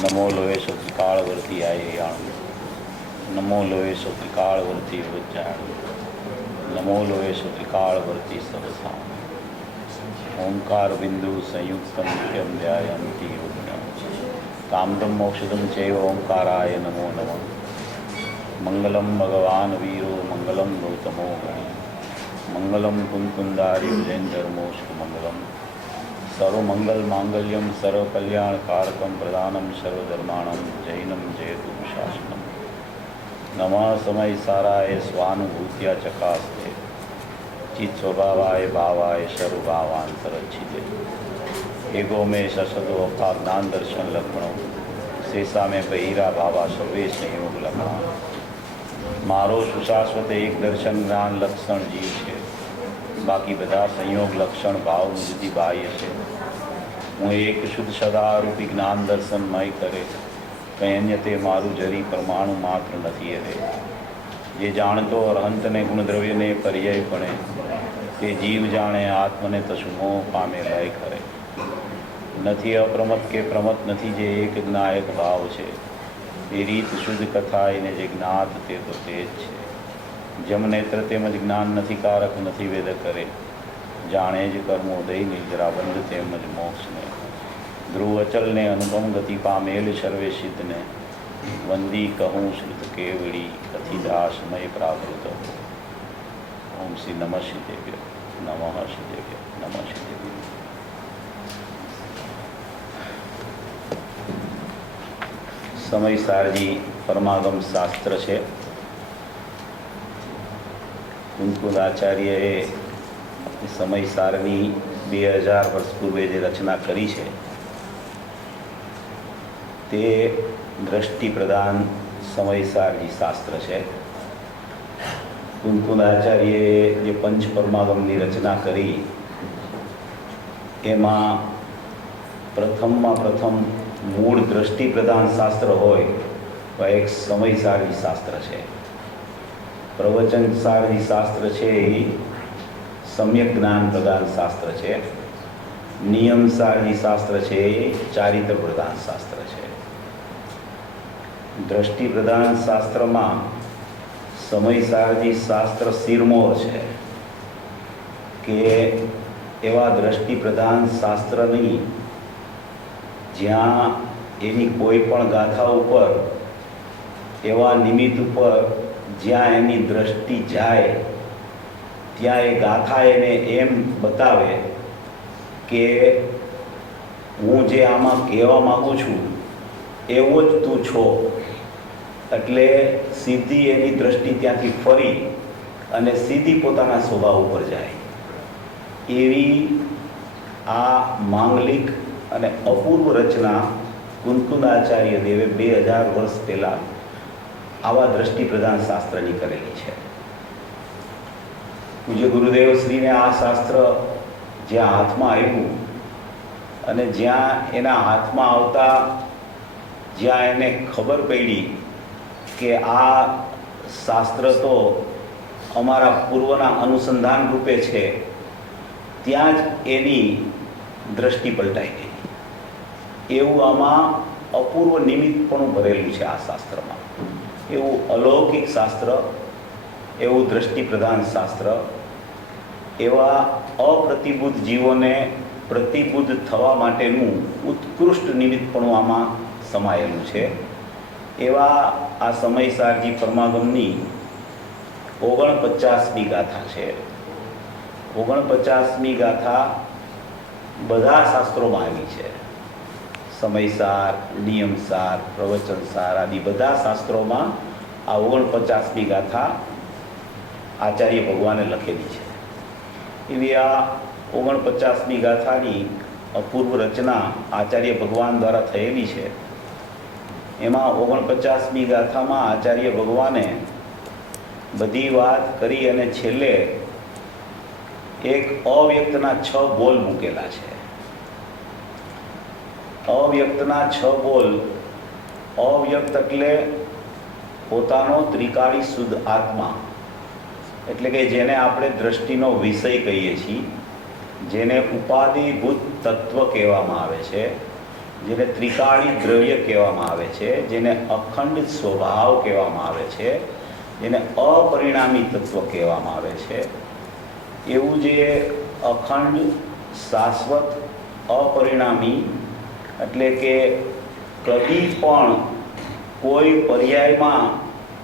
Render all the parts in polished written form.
નમો લોએશો ત્રિકાળવર્તી આયયાણુ, નમો લોએશો ત્રિકાળવર્તી વજ્જાણુ, નમો લોએશો ત્રિકાળવર્તી સહસા. ઓંકાર બિંદુ સંયુક્તમ નિત્યમ ધ્યાયંતિ યોગિનઃ. કામદમ મોક્ષદમ ચૈવ ઓંકારાય નમો નમઃ. મંગલમ ભગવાન વીરો મંગલમ ગૌતમો ગણી, મંગલમ કુંકુંદારી વિજેન્દ્રમોષ્ટ મંગલમ. સર્વમંગલ માંગલ્યમ સર્વકલ્યાણકારકમ પ્રધાનમ સર્વધર્માણમ જૈનમ જયતુ શાસનમ. નમઃ સમય સારાય સ્વાનુભૂત્યા ચકાસ્તે, ચિત્ત સ્વભાવાય ભાવાય સર્વભાવાંતરચ્છિદે. એગો મેં સસદો અપા જ્ઞાન દર્શન લક્ષણો, શેષા મેં બહિરા ભાવા સર્વે સંયોગ લક્ષણા. મારો સુશાશ્વત એક દર્શન જ્ઞાન લક્ષણ જીવ છે, બાકી બધા સંયોગ લક્ષણ ભાવ જુદી બાહ્ય છે. હું એક શુદ્ધ સદારૂપી જ્ઞાન દર્શનમય કરે, કંઈ અન્ય તે મારું જરી પરમાણુ માત્ર નથી રહે. જે જાણતો અરહંતને ગુણદ્રવ્યને પર્યાયપણે, તે જીવ જાણે આત્મને તસુમો પામે લય કરે. નથી અપ્રમત કે પ્રમત નથી જે એક જ્ઞાયક ભાવ છે, એ રીત શુદ્ધ કથા એને જે જ્ઞાત તે તો તે જ છે. જમ નેત્ર તેમજ જ્ઞાન નથી કારક નથી વેદ કરે, જાણે જ કર્મોદય નિર્જરા બંધ તેમજ મોક્ષને. ધ્રુવ અચલને અનુપમ ગતિ પામેલ સર્વે સિદ્ધને, વંદી કહું શ્રુત કેવડી કથિદાસમય પ્રાવૃત. ઓમ શ્રી નમઃ શ્રીદેવ્ય નમઃ શ્રીદેવ્ય નમઃ શ્રીદેવ્ય. સમયસારજી પરમાગમ શાસ્ત્ર છે. કુંકુદ આચાર્યએ સમયસારની 2000 વર્ષ પૂર્વે જે રચના કરી છે, તે દ્રષ્ટિ પ્રદાન સમયસારજી શાસ્ત્ર છે. કુંકુદ આચાર્યએ જે પંચ પરમાગમની રચના કરી, એમાં પ્રથમમાં પ્રથમ મૂળ દ્રષ્ટિ પ્રદાન શાસ્ત્ર હોય તો એક સમયસારજી શાસ્ત્ર છે. પ્રવચન સારજી શાસ્ત્ર છે એ સમ્યક જ્ઞાન પ્રદાન શાસ્ત્ર છે. નિયમ સારજી શાસ્ત્ર છે એ ચારિત્ર પ્રદાન શાસ્ત્ર છે. દ્રષ્ટિ પ્રદાન શાસ્ત્રમાં સમયસારજી શાસ્ત્ર શિરમોર છે કે એવા દ્રષ્ટિ પ્રદાન શાસ્ત્રની જ્યાં એની કોઈ પણ ગાથા ઉપર, એવા નિમિત્ત ઉપર જ્યાં એની દ્રષ્ટિ જાય, ત્યાં એ ગાથા એને એમ બતાવે કે હું જે આમાં કહેવા માગું છું એવો જ તું છો. એટલે સીધી એની દ્રષ્ટિ ત્યાંથી ફરી અને સીધી પોતાના સ્વભાવ ઉપર જાય. એવી આ માંગલિક અને અપૂર્વ રચના કુંકુદાચાર્ય દેવે 2000 વર્ષ પહેલાં આવા દ્રષ્ટિ પ્રદાન શાસ્ત્રની કરેલી છે. પૂજ્ય ગુરુદેવ શ્રીને આ શાસ્ત્ર જ્યાં હાથમાં આવ્યું અને જ્યાં એના હાથમાં આવતા જ્યાં એને ખબર પડી કે આ શાસ્ત્ર તો અમારા પૂર્વના અનુસંધાન રૂપે છે, ત્યાં જ એની દ્રષ્ટિ પલટાઈ ગઈ. એવું આમાં અપૂર્વ નિમિત્તપણું ભરેલું છે આ શાસ્ત્રમાં. એવું અલૌકિક શાસ્ત્ર, એવું દ્રષ્ટિ પ્રધાન શાસ્ત્ર, એવા અપ્રતિબુદ્ધ જીવોને પ્રતિબુદ્ધ થવા માટેનું ઉત્કૃષ્ટ નિમિત્તપણું આમાં સમાયેલું છે. એવા આ સમયસારજી પરમાગમની 49મી ગાથા છે. 49મી ગાથા બધા શાસ્ત્રોમાં આવી છે. સમયસાર, નિયમસાર, પ્રવચનસાર આદિ બધા શાસ્ત્રોમાં આ 49મી ગાથા આચાર્ય ભગવાને લખેલી છે. એવી આ 49મી ગાથાની અપૂર્વ રચના આચાર્ય ભગવાન દ્વારા થયેલી છે. એમાં 49મી ગાથામાં આચાર્ય ભગવાને બધી વાત કરી અને છેલ્લે એક અવ્યક્તના 6 બોલ મૂકેલા છે. અવ્યક્તના 6 બોલ. અવ્યક્ત એટલે પોતાનો ત્રિકાળી શુદ્ધ આત્મા, એટલે કે જેને આપણે દ્રષ્ટિનો વિષય કહીએ છીએ, જેને ઉપાધિભૂત તત્વ કહેવામાં આવે છે, જેને ત્રિકાળી દ્રવ્ય કહેવામાં આવે છે, જેને અખંડ સ્વભાવ કહેવામાં આવે છે, જેને અપરિણામી તત્વ કહેવામાં આવે છે, એવું જે અખંડ, શાશ્વત, અપરિણામી એટલે કે કદી પણ કોઈ પર્યાયમાં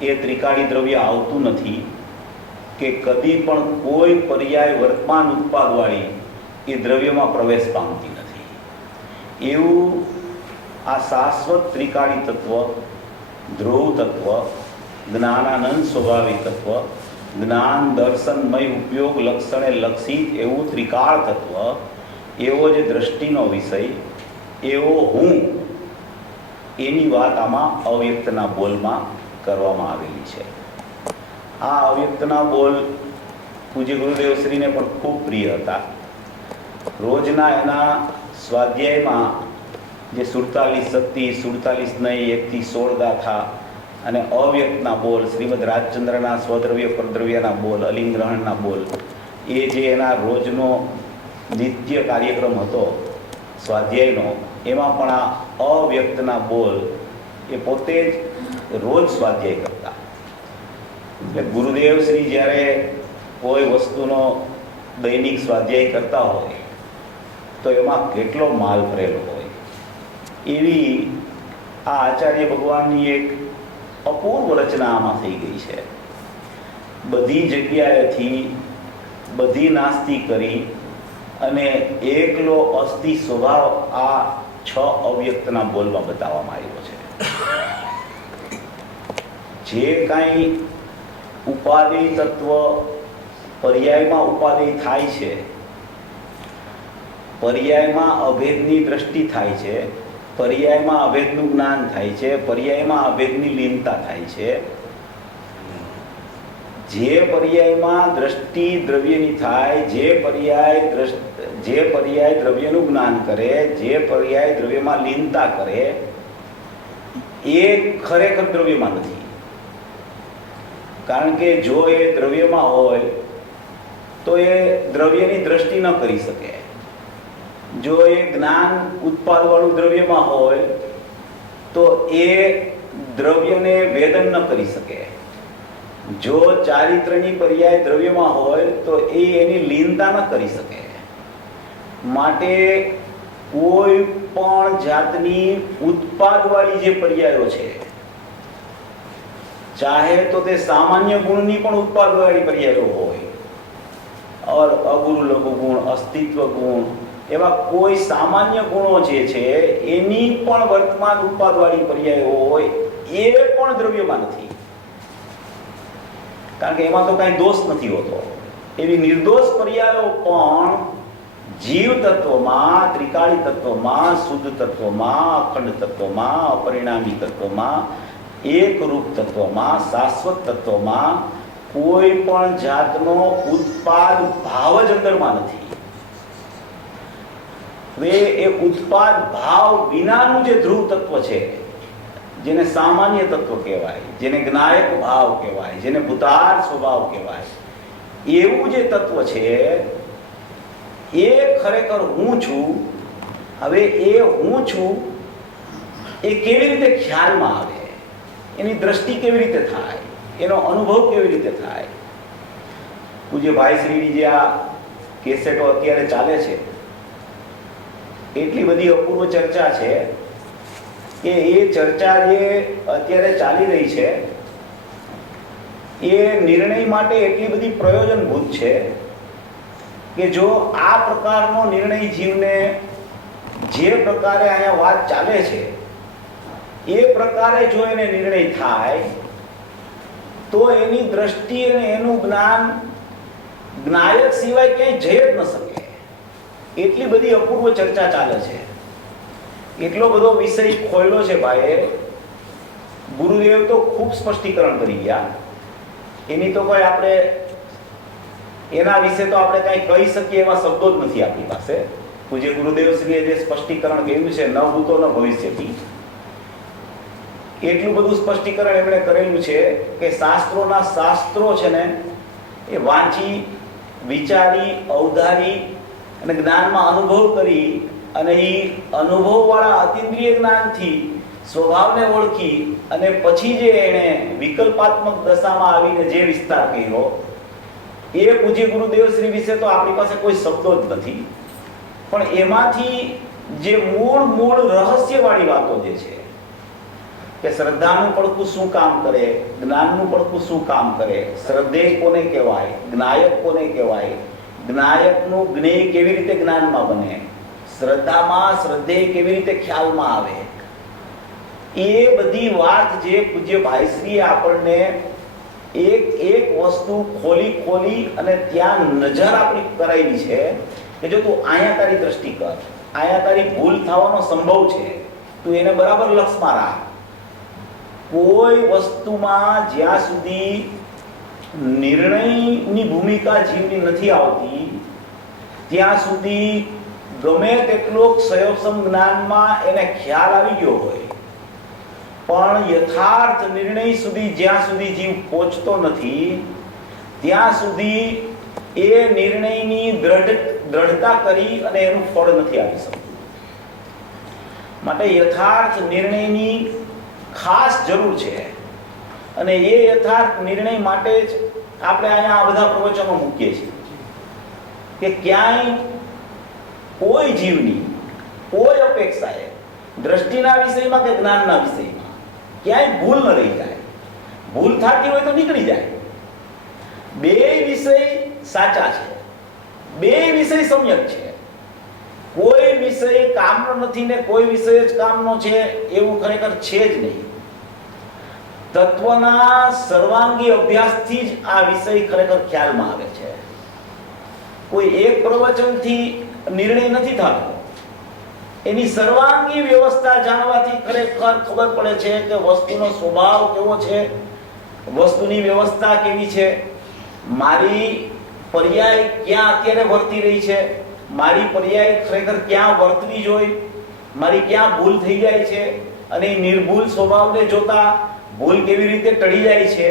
એ ત્રિકાળી દ્રવ્ય આવતું નથી કે કદી પણ કોઈ પર્યાય વર્તમાન ઉત્પાદવાળી એ દ્રવ્યમાં પ્રવેશ પામતી નથી, એવું આ શાશ્વત ત્રિકાળી તત્વ, ધ્રુવ તત્વ, જ્ઞાનાનંદ સ્વભાવી તત્વ, જ્ઞાન દર્શનમય ઉપયોગ લક્ષણે લક્ષિત એવું ત્રિકાળ તત્વ, એવો જે દ્રષ્ટિનો વિષય, એવો હું, એની વાત આમાં અવ્યક્તના બોલમાં કરવામાં આવેલી છે. આ અવ્યક્તના બોલ પૂજ્ય ગુરુદેવશ્રીને પણ ખૂબ પ્રિય હતા. રોજના એના સ્વાધ્યાયમાં જે 47 શક્તિ, 47 નહીં, 1 થી 16 ગાથા અને અવ્યક્તના બોલ, શ્રીમદ રાજચંદ્રના સ્વદ્રવ્ય પરદ્રવ્યના બોલ, અલિંગ ગ્રહણના બોલ, એ જે એના રોજનો નિત્ય કાર્યક્રમ હતો સ્વાધ્યાયનો, એમાં પણ આ અવ્યક્તના બોલ એ પોતે જ રોજ સ્વાધ્યાય કરતા. એટલે ગુરુદેવ શ્રી જ્યારે કોઈ વસ્તુનો દૈનિક સ્વાધ્યાય કરતા હોય તો એમાં કેટલો માલ ભરેલો હોય, એવી આ આચાર્ય ભગવાનની એક અપૂર્વ રચના આમાં થઈ ગઈ છે. બધી જગ્યાએથી બધી નાસ્તી કરી અને એકલો અસ્થિ સ્વભાવ આ 6 અવ્યક્તના બોલમાં બતાવવામાં આવ્યો છે. જે કાંઈ ઉપાદેય તત્વ પર્યાયમાં ઉપાદેય થાય છે, પર્યાયમાં અભેદની દ્રષ્ટિ થાય છે, પર્યાયમાં અભેદનું જ્ઞાન થાય છે, પર્યાયમાં અભેદની લીનતા થાય છે, જે પર્યાયમાં દ્રષ્ટિ દ્રવ્યની થાય, જે પર્યાય દ્રવ્યનું જ્ઞાન કરે, જે પર્યાય દ્રવ્યમાં લીનતા કરે, એ ખરેખર દ્રવ્યમાં નથી. કારણ કે જો એ દ્રવ્યમાં હોય તો એ દ્રવ્યની દ્રષ્ટિ ન કરી શકે. જો એ જ્ઞાન ઉત્પાદવાળું દ્રવ્યમાં હોય તો એ દ્રવ્યને વેદન ન કરી શકે. જો ચારિત્રની પર્યાય દ્રવ્યમાં હોય તો એ એની લીનતા ન કરી શકે. માટે કોઈ પણ જાતની ઉત્પાદવાળી જે પર્યાયો છે, ચાહે તો તે સામાન્ય ગુણની પણ ઉત્પાદવાળી પર્યાયો હોય, અગુરુ લઘુ ગુણ, અસ્તિત્વ ગુણ, એવા કોઈ સામાન્ય ગુણો જે છે એની પણ વર્તમાન ઉત્પાદવાળી પર્યાયો હોય, એ પણ દ્રવ્યમાં નથી. કારણ કે એમાં તો કાંઈ દોષ નથી હોતો. એવી નિર્દોષ પર્યાયો પણ જીવ તત્વમાં, ત્રિકાળી તત્વમાં, શુદ્ધ તત્વમાં, અખંડ તત્વમાં, અપરિણામી તત્વમાં, એકરૂપ તત્વમાં, શાશ્વત તત્વમાં કોઈ પણ જાતનો ઉત્પાદ ભાવ જ અંદરમાં નથી. હવે એ ઉત્પાદ ભાવ વિનાનું જે ધ્રુવ તત્વ છે, જેને સામાન્ય તત્વ કહેવાય, જેને જ્ઞાયક ભાવ કહેવાય, જેને ભૂતાર સ્વભાવ કહેવાય, એવું જે તત્વ છે એ ખરેખર હું છું. હવે એ હું છું એ કેવી રીતે ખ્યાલમાં આવે, એની દ્રષ્ટિ કેવી રીતે થાય, એનો અનુભવ કેવી રીતે થાય? પૂજ્ય ભાઈ શ્રીની જે આ કેસેટો અત્યારે ચાલે છે, એટલી બધી અપૂર્વ ચર્ચા છે કે એ ચર્ચા જે અત્યારે ચાલી રહી છે એ નિર્ણય માટે એટલી બધી પ્રયોજનભૂત છે કે જો આ પ્રકારનો નિર્ણય જીવને જે પ્રકારે અહીંયા વાત ચાલે છે એ પ્રકારે જો એને નિર્ણય થાય તો એની દ્રષ્ટિ અને એનું જ્ઞાન જ્ઞાયક સિવાય ક્યાંય જઈ જ ન શકે. એટલી બધી અપૂર્વ ચર્ચા ચાલે છે, એટલો બધો વિષય ખોલ્યો છે ભાઈએ. ગુરુદેવ તો ખૂબ સ્પષ્ટીકરણ કરી ગયા, એની તો કોઈ આપણે એના વિશે તો આપણે કંઈ કહી શકીએ એવા શબ્દો જ નથી આપણી પાસે. પૂજ્ય ગુરુદેવશ્રીએ જે સ્પષ્ટીકરણ કર્યું છે, ન ભૂતો ન ભવિષ્યથી, એટલું બધું સ્પષ્ટીકરણ એમણે કરેલું છે કે શાસ્ત્રોના શાસ્ત્રો છે ને એ વાંચી, વિચારી, અવધારી અને જ્ઞાનમાં અનુભવ કરી અને એ અનુભવવાળા અતિન્દ્રિય જ્ઞાનથી સ્વભાવને ઓળખી અને પછી જે એણે વિકલ્પાત્મક દશામાં આવીને જે વિસ્તાર કર્યો, એ પૂજ્ય ગુરુદેવ શ્રી વિશે તો આપણી પાસે કોઈ શબ્દો જ નથી. પણ એમાંથી જે મૂળ રહસ્યવાળી વાતો જે છે કે શ્રદ્ધાનું પડખું શું કામ કરે, જ્ઞાનનું પડખું શું કામ કરે, શ્રદ્ધેય કોને કહેવાય, જ્ઞાયક કોને કહેવાય, જ્ઞાયકનું જ્ઞેય કેવી રીતે જ્ઞાનમાં બને, શ્રદ્ધામાં શ્રદ્ધેય કેવી રીતે ખ્યાલમાં આવે, એ બધી વાત જે પૂજ્ય ભાઈશ્રીએ આપણને એક એક વસ્તુ ખોલી અને ત્યાં નજર આપણી કરાવી છે કે જો તું અહીંયા તારી દ્રષ્ટિ કર, અહીંયા તારી ભૂલ થવાનો સંભવ છે, તું એને બરાબર લક્ષમાં રાખ. કોઈ વસ્તુમાં જ્યાં સુધી નિર્ણયની ભૂમિકા જીવની નથી આવતી ત્યાં સુધી ગમે તેટલો ક્ષયોક્ષમ જ્ઞાનમાં એને ખ્યાલ આવી ગયો હોય, પણ યથાર્થ નિર્ણય સુધી જ્યાં સુધી જીવ પહોંચતો નથી ત્યાં સુધી એ નિર્ણયની દ્રઢતા કરી અને એનું ફળ નથી આપી શકતું. માટે યથાર્થ નિર્ણયની ખાસ જરૂર છે અને એ યથાર્થ નિર્ણય માટે જ આપણે અહીંયા આ બધા પ્રવચનો મૂકીએ છીએ કે ક્યાંય કોઈ જીવની કોઈ અપેક્ષાએ દ્રષ્ટિના વિષયમાં કે જ્ઞાનના વિષયમાં ક્યાંય ભૂલ ન રહી જાય. ભૂલ થતી હોય તો નીકળી જાય. બે વિષય સાચા છે, બે વિષય સમ્યક છે. કોઈ વિષય કામનો નથી ને કોઈ વિષય જ કામનો છે એવું ખરેખર છે જ નહીં. તત્વના સર્વાંગી અભ્યાસથી જ આ વિષય ખરેખર ખ્યાલમાં આવે છે. કોઈ એક પ્રવચનથી નિર્ણય નથી થતો. એની સર્વાંગી વ્યવસ્થા જાણવાથી ખરેખર ખબર પડે છે કે વસ્તુનો સ્વભાવ કેવો છે, વસ્તુની વ્યવસ્થા કેવી છે, મારી પર્યાય ક્યાં અત્યારે વર્તી રહી છે, મારી પર્યાય ખરેખર ક્યાં વર્તવી જોઈએ, મારી ક્યાં ભૂલ થઈ જાય છે, અને નિર્ભૂલ સ્વભાવને જોતા ભૂલ કેવી રીતે ટળી જાય છે.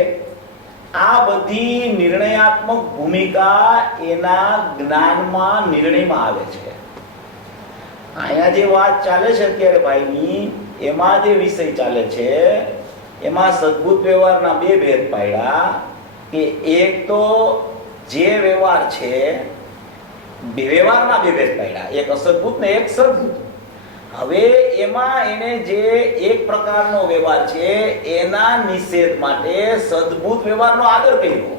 આ બધી નિર્ણયાત્મક ભૂમિકા એના જ્ઞાનમાં નિર્ણયમાં આવે છે. અહીંયા જે વાત ચાલે છે અત્યારે ભાઈની, એમાં જે વિષય ચાલે છે એમાં સદભૂત વ્યવહારના બે ભેદ પાડ્યા કે એક તો જે વ્યવહાર છે વ્યવહારના બે ભેદ પાડ્યા, એક અસદભૂત ને એક સદભૂત. હવે એમાં એને જે એક પ્રકારનો વ્યવહાર છે એના નિષેધ માટે સદભૂત વ્યવહારનો આદર કર્યો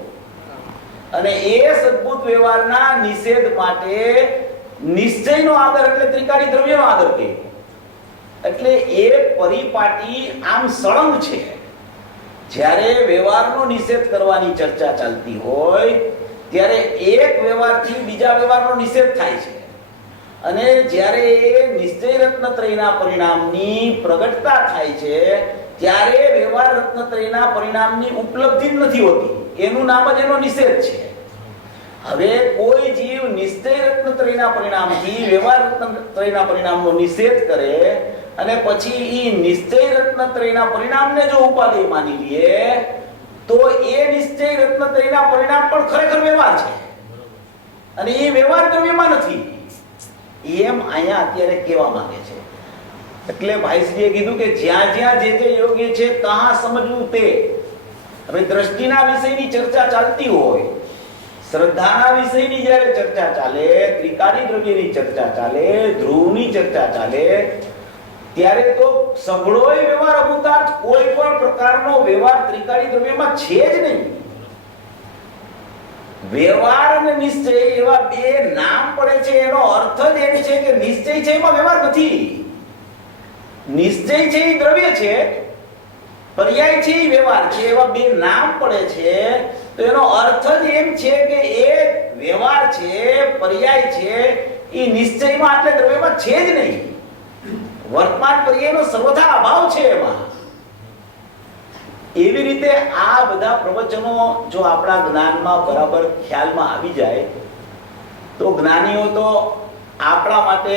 અને એ સદભૂત વ્યવહારના નિષેધ માટે નિશ્ચયનો આદર એટલે ત્રિકાળી દ્રવ્યનો આદર કર્યો. એટલે એ પરિપાટી આમ સળંગ છે. જ્યારે વ્યવહારનો નિષેધ કરવાની ચર્ચા ચાલતી હોય ત્યારે એક વ્યવહારથી બીજા વ્યવહારનો નિષેધ થાય છે અને જ્યારે એ નિશ્ચય રત્નત્રયના પરિણામની પ્રગટતા થાય છે ત્યારે વ્યવહાર રત્નત્રયના પરિણામની ઉપલબ્ધિ જ નથી હોતી. એનું નામ જ એનો નિષેધ છે. હવે કોઈ જીવ નિશ્ચય રત્નત્રયના પરિણામથી વ્યવહાર રત્નત્રયના પરિણામનો નિષેધ કરે અને પછી ઈ નિશ્ચય રત્નત્રયના પરિણામને જો ઉપાદેય માની લે તો એ નિશ્ચય રત્નત્રયના પરિણામ પણ ખરેખર વ્યવહાર છે અને એ વ્યવહાર દ્રવ્યમાં નથી. એમ અહીંયા અત્યારે કહેવા માંગે છે. એટલે ભાઈશ્રીએ કીધું કે જ્યાં જ્યાં જે જે યોગ્ય છે કહાં સમજવું તે. હવે દ્રષ્ટિના વિષયની ચર્ચા ચાલતી હોય, શ્રદ્ધાના વિષયની જ્યારે ચર્ચા ચાલે, ત્રિકાળી દ્રવ્યની ચર્ચા ચાલે, ધ્રુવની ચર્ચા ચાલે, ત્યારે તો સઘળોય વ્યવહાર અભૂતાર્થ કોઈ પણ પ્રકારનો વ્યવહાર ત્રિકાળી દ્રવ્યમાં છે જ નહીં. વ્યવહાર અને નિશ્ચય એવા બે નામ પડે છે, એનો અર્થ જ એમ છે કે નિશ્ચય છે એમાં વ્યવહાર નથી. નિશ્ચય છે એ દ્રવ્ય છે, પર્યાય છે એ વ્યવહાર છે. એવા બે નામ પડે છે તો એનો અર્થ જ એમ છે કે એ વ્યવહાર છે, પર્યાય છે, એ નિશ્ચયમાં એટલે દ્રવ્યમાં છે જ નહીં. વર્તમાન પર્યાયનો સર્વથા અભાવ છે એમાં. એવી રીતે આ બધા પ્રવચનો જો આપણા જ્ઞાનમાં બરાબર ખ્યાલમાં આવી જાય તો જ્ઞાનીઓ તો આપણા માટે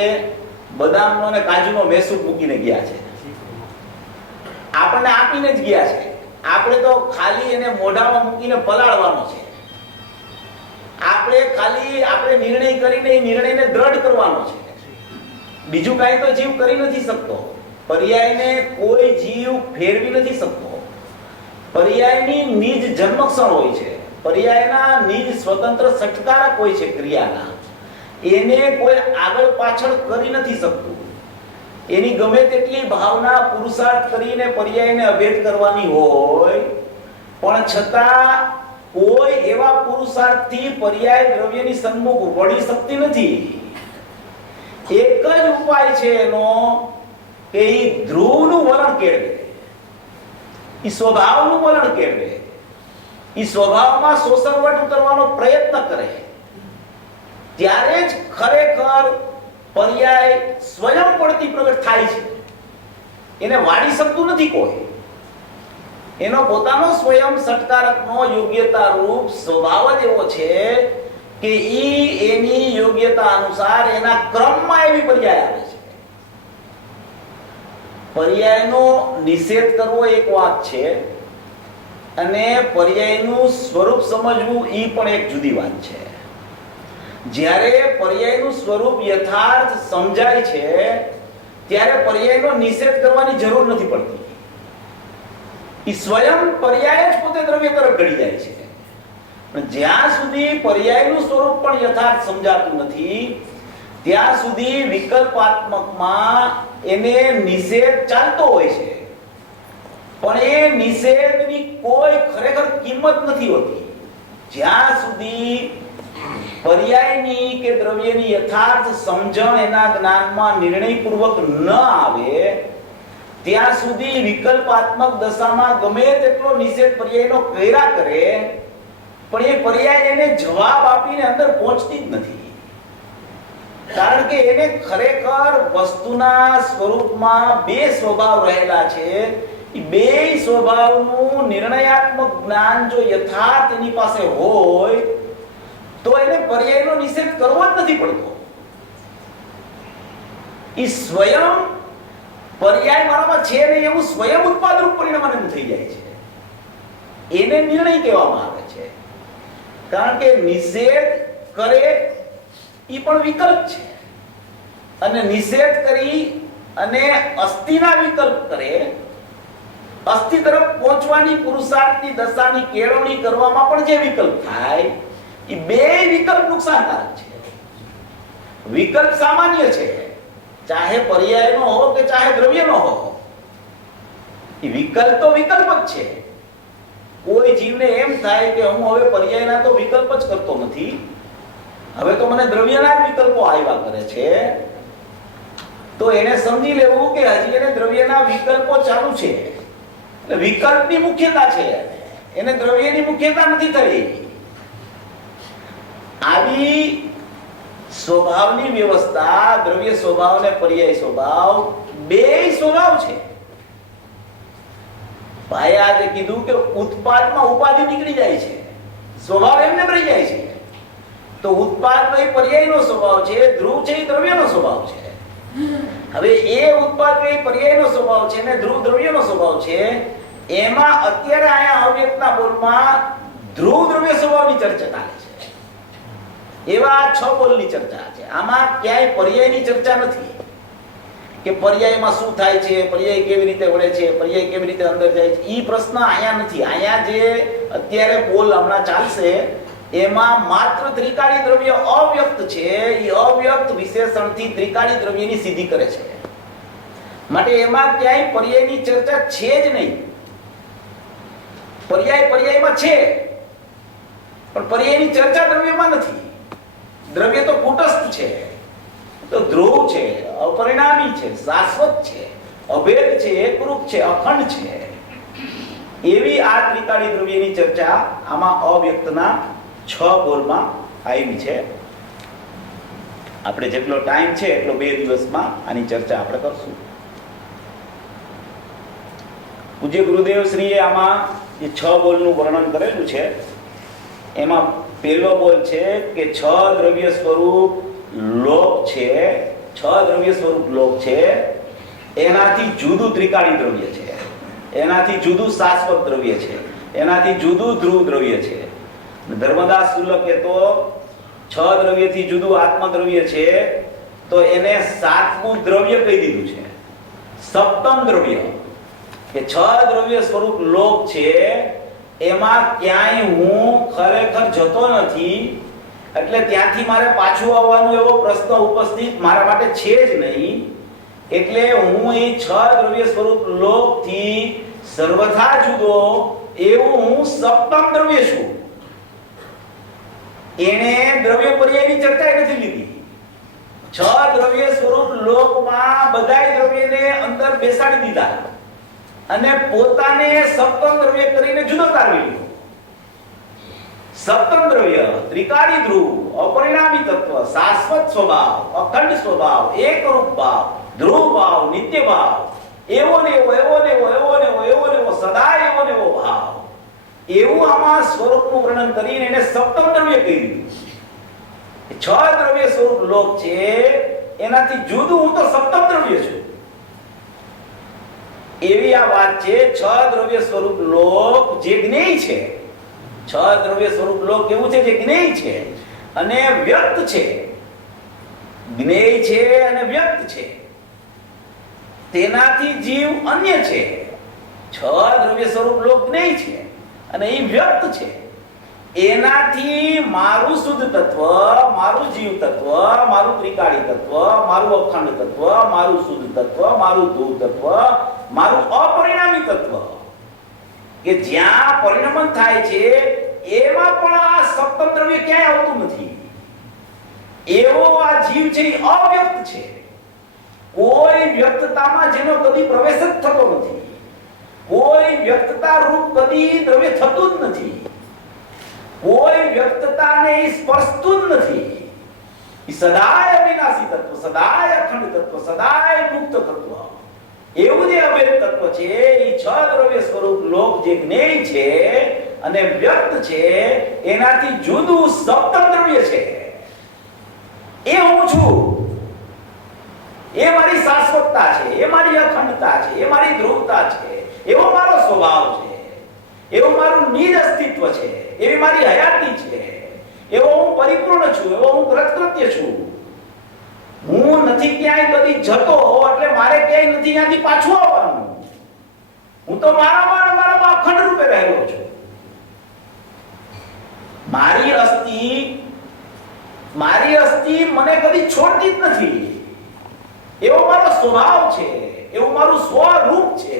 બદામનો અને કાજુનો મહેસૂલ મૂકીને ગયા છે, આપણને આપીને જ ગયા છે. આપણે તો ખાલી એને મોઢામાં મૂકીને પલાળવાનો છે. આપણે ખાલી આપણે નિર્ણય કરીને એ નિર્ણયને દ્રઢ કરવાનો છે. બીજું કાંઈ તો જીવ કરી નથી શકતો. પર્યાયને કોઈ જીવ ફેરવી નથી શકતો. પર્યાયની નિજ જન્મક્ષણ હોય છે, પર્યાયના નિજ સ્વતંત્ર સટકારક હોય છે ક્રિયાના. એને કોઈ આગળ પાછળ કરી નથી શકતું. એની ગમે તેટલી ભાવના પુરુષાર્થ કરીને પર્યાયને અભેદ કરવાની હોય, પણ છતાં કોઈ એવા પુરુષાર્થથી પર્યાય દ્રવ્યની સન્મુખ વળી શકતી નથી. એક જ ઉપાય છે એનો કે ઈ ધ્રુવનું વલણ કેળવે, ઈ સ્વભાવનું વલણ કેળવે, ઈ સ્વભાવમાં સોસરવટ ઉતરવાનો પ્રયત્ન કરે. ત્યારે જ ખરેખર પર્યાય સ્વયં પડતી પ્રગટ થાય છે. એને વાળી શકતું નથી કોઈ. એનો પોતાનો સ્વયં સટકારકનો યોગ્યતા રૂપ સ્વભાવ જ એવો છે કે ઈ એની યોગ્યતા અનુસાર એના ક્રમમાં એવી પર્યાય આવે છે. પર્યાયનો નિષેધ કરવો એક વાત છે અને પર્યાયનું સ્વરૂપ સમજવું ઈ પણ એક જુદી વાત છે. જ્યારે પર્યાયનું સ્વરૂપ યથાર્થ સમજાય છે ત્યારે પર્યાયનો નિષેધ કરવાની જરૂર નથી પડતી. ઈ સ્વયં પર્યાય જ પોતે દ્રવ્ય તરફ ઘડી જાય છે. પણ જ્યાં સુધી પર્યાયનું સ્વરૂપ પણ યથાર્થ સમજાતું નથી ત્યાં સુધી વિકલ્પાત્મકમાં એને નિષેધ ચાલતો હોય છે. પણ એ નિષેધની કોઈ ખરેખર કિંમત નથી હોતી. જ્યાં સુધી પર્યાયની કે દ્રવ્યની યથાર્થ સમજણ એના જ્ઞાનમાં નિર્ણયપૂર્વક ન આવે ત્યાં સુધી વિકલ્પાત્મક દશામાં ગમે તેટલો નિષેધ પર્યાયનો કર્યા કરે પણ એ પર્યાય એને જવાબ આપીને અંદર પહોંચતી જ નથી. કારણ કે એને ખરેખર વસ્તુના સ્વરૂપમાં બે સ્વભાવ રહેલા છે. એ બે સ્વભાવનું નિર્ણયાત્મક જ્ઞાન જો યથાર્થ એની પાસે હોય તો એને પર્યાયનો નિષેધ કરવો જ નથી પડતો. ઈ સ્વયં પર્યાય મારામાં છે ને એવું સ્વયં ઉત્પાદરૂપ પરિણામ થઈ જાય છે. એને નિર્ણય કહેવામાં આવે છે. કારણ કે નિષેધ કરે ઈ પણ વિકલ્પ છે અને નિષેધ કરી અને અસ્થિના વિકલ્પ કરે, અસ્થિ તરફ પહોંચવાની પુરુષાર્થની દશાની કેળવણી કરવામાં પણ જે વિકલ્પ થાય એ બે વિકલ્પ નુકસાનકારક છે. વિકલ્પ સામાન્ય છે, ચાહે પર્યાયનો હો કે ચાહે દ્રવ્યનો હો. એ વિકલ્પ તો વિકલ્પ જ છે. કોઈ જીવને એમ થાય કે હું હવે પર્યાયના તો વિકલ્પ જ કરતો નથી, હવે તો મને દ્રવ્યના જ વિકલ્પો આવ્યા કરે છે, તો એને સમજી લેવું કે હજી એને દ્રવ્યના વિકલ્પો ચાલુ છે. એટલે વિકલ્પની મુખ્યતા છે, એને દ્રવ્યની મુખ્યતા નથી થઈ. આવી સ્વભાવની વ્યવસ્થા, દ્રવ્ય સ્વભાવ અને પર્યાય સ્વભાવ બે સ્વભાવ છે. ભાઈ આજે કીધું કે ઉત્પાદમાં ઉપાધિ નીકળી જાય છે, સ્વભાવ એમને રહી જાય છે. તો ઉત્પાદ એ પર્યાયનો સ્વભાવ છે, ધ્રુવ છે એ દ્રવ્યનો સ્વભાવ છે. હવે એ ઉત્પાદ એ પર્યાયનો સ્વભાવ છે ને ધ્રુવ દ્રવ્યનો સ્વભાવ છે. એમાં અત્યારે આયા અવ્યક્તના બોલમાં ધ્રુવ દ્રવ્ય સ્વભાવની ચર્ચા ચાલે છે. એવા 6 બોલની ચર્ચા છે. આમાં ક્યાંય પર્યાયની ચર્ચા નથી કે પર્યાયમાં શું થાય છે, પર્યાય કેવી રીતે વળે છે, પર્યાય કેવી રીતે અંદર જાય છે. ઈ પ્રશ્ન આયા નથી. આયા જે અત્યારે બોલ હમણાં ચાલશે એમાં માત્ર ત્રિકાળી દ્રવ્ય અવ્યક્ત છે. એ અવ્યક્ત વિશેષણથી ત્રિકાળી દ્રવ્યની સિદ્ધિ કરે છે. માટે એમાં ક્યાંય પર્યાયની ચર્ચા છે જ નહીં. પર્યાય પર્યાયમાં છે પણ પર્યાયની ચર્ચા દ્રવ્યમાં નથી. દ્રવ્ય તો કુટસ્થ છે, તો ધ્રુવ છે, અપરિણામી છે, શાશ્વત છે, અભેદ છે, એકરૂપ છે, અખંડ છે. એવી આ ત્રિકાળી દ્રવ્યની ચર્ચા આમાં અવ્યક્તના 6 બોલમાં આવી છે. આપણે જેટલો ટાઈમ છે એટલો 2 દિવસમાં આની ચર્ચા આપણે કરશું. પૂજ્ય ગુરુદેવ શ્રીએ આમાં જે 6 બોલનું વર્ણન કરેલું છે એમાં પહેલો બોલ છે કે 6 દ્રવ્ય સ્વરૂપ લોક છે, 6 દ્રવ્ય સ્વરૂપ લોક છે, એનાથી જુદું ત્રિકાળી દ્રવ્ય છે, એનાથી જુદું શાશ્વત દ્રવ્ય છે, એનાથી જુદું ધ્રુવ દ્રવ્ય છે. ધર્મદાસ સુલકે તો 6 દ્રવ્યથી જુદું આત્મ દ્રવ્ય છે તો એને સાતમું દ્રવ્ય કહી દીધું છે, સપ્તમ દ્રવ્ય. કે 6 દ્રવ્ય સ્વરૂપ લોક છે, એમાં ક્યાંય હું ખરેખર જતો નથી, એટલે ત્યાંથી મારે પાછું આવવાનો એવો પ્રશ્ન ઉપસ્થિત મારા માટે છે જ નહીં. એટલે હું એ 6 દ્રવ્ય સ્વરૂપ લોકથી સર્વથા જુદો એવું હું સપ્તમ દ્રવ્ય છું. એને દ્રવ્ય પર્યાયની ચર્ચા નથી લીધી. 6 દ્રવ્ય સ્વરૂપ લોકમાં બધાય દ્રવ્યને અંદર બેસાડી દીધા અને પોતાને સપ્તમ દ્રવ્ય કરીને જુદો તારવી લીધો. સપ્તમ દ્રવ્ય ત્રિકાળી ધ્રુવ, અપરિણામી તત્વ, શાશ્વત સ્વભાવ, અખંડ સ્વભાવ, એકરૂપ ભાવ, ધ્રુવ ભાવ, નિત્ય ભાવ, એવો ને એવો, એવો ને એવો, એવો ને એવો, એવો ને એવો, સદા એવો ને એવો ભાવ, એવું આમાં સ્વરૂપનું વર્ણન કરીને એને સપ્તમ દ્રવ્ય કહી દીધું. 6 દ્રવ્ય સ્વરૂપ લોક છે, એનાથી જુદું હું તો સપ્તમ દ્રવ્ય છું. એવી આ વાત છે. 6 દ્રવ્ય સ્વરૂપ લોક જે જ્ઞેય છે, 6 દ્રવ્ય સ્વરૂપ લોક કેવું છે? જે જ્ઞેય છે અને વ્યક્ત છે. જ્ઞેય છે અને વ્યક્ત છે, તેનાથી જીવ અન્ય છે. 6 દ્રવ્ય સ્વરૂપ લોક જ્ઞેય છે અને એ વ્યક્ત છે. એનાથી મારું શુદ્ધ તત્વ, મારું જીવ તત્વ, મારું ત્રિકાળી તત્વ, મારું અખંડ તત્વ, મારું શુદ્ધ તત્વ, મારું ધ્રુવ તત્વ, મારું અપરિણામી તત્વ, કે જ્યાં પરિણમન થાય છે એમાં પણ આ સપ્તમ દ્રવ્ય ક્યાંય આવતું નથી. એવો આ જીવ છે, એ અવ્યક્ત છે. કોઈ વ્યક્તતામાં જેનો કદી પ્રવેશ જ થતો નથી, કોઈ વ્યક્તતા રૂપ કદી દ્રવ્ય થતું જ નથી, કોઈ વ્યક્તતાને સ્પર્શતું જ નથી. એ સદાય અવિનાશી તત્વ, સદાય અખંડ તત્વ, સદાય મુક્ત તત્વ, એવું જે અભેદ તત્વ છે. એ 6 દ્રવ્ય સ્વરૂપ લોક જે જ્ઞેય છે અને વ્યક્ત છે, એનાથી જુદું સપ્તમ દ્રવ્ય છે. એ હું છું. એ મારી શાશ્વતતા છે, એ મારી અખંડતા છે, એ મારી ધ્રુવતા છે, એવો મારો સ્વભાવ છે, એવું મારું નિજ અસ્તિત્વ છે, એવી મારી હયાતી છે, એવો હું પરિપૂર્ણ છું, એવો હું કૃતકૃત્ય છું. હું નથી ક્યાંય કદી જતો, એટલે મારે ક્યાંય નથી ત્યાંથી પાછું આવવાનું. હું તો મારામાં અખંડ રૂપે રહેલો છું. મારી અસ્થિ મને કદી છોડતી જ નથી. એવો મારો સ્વભાવ છે, એવું મારું સ્વરૂપ છે,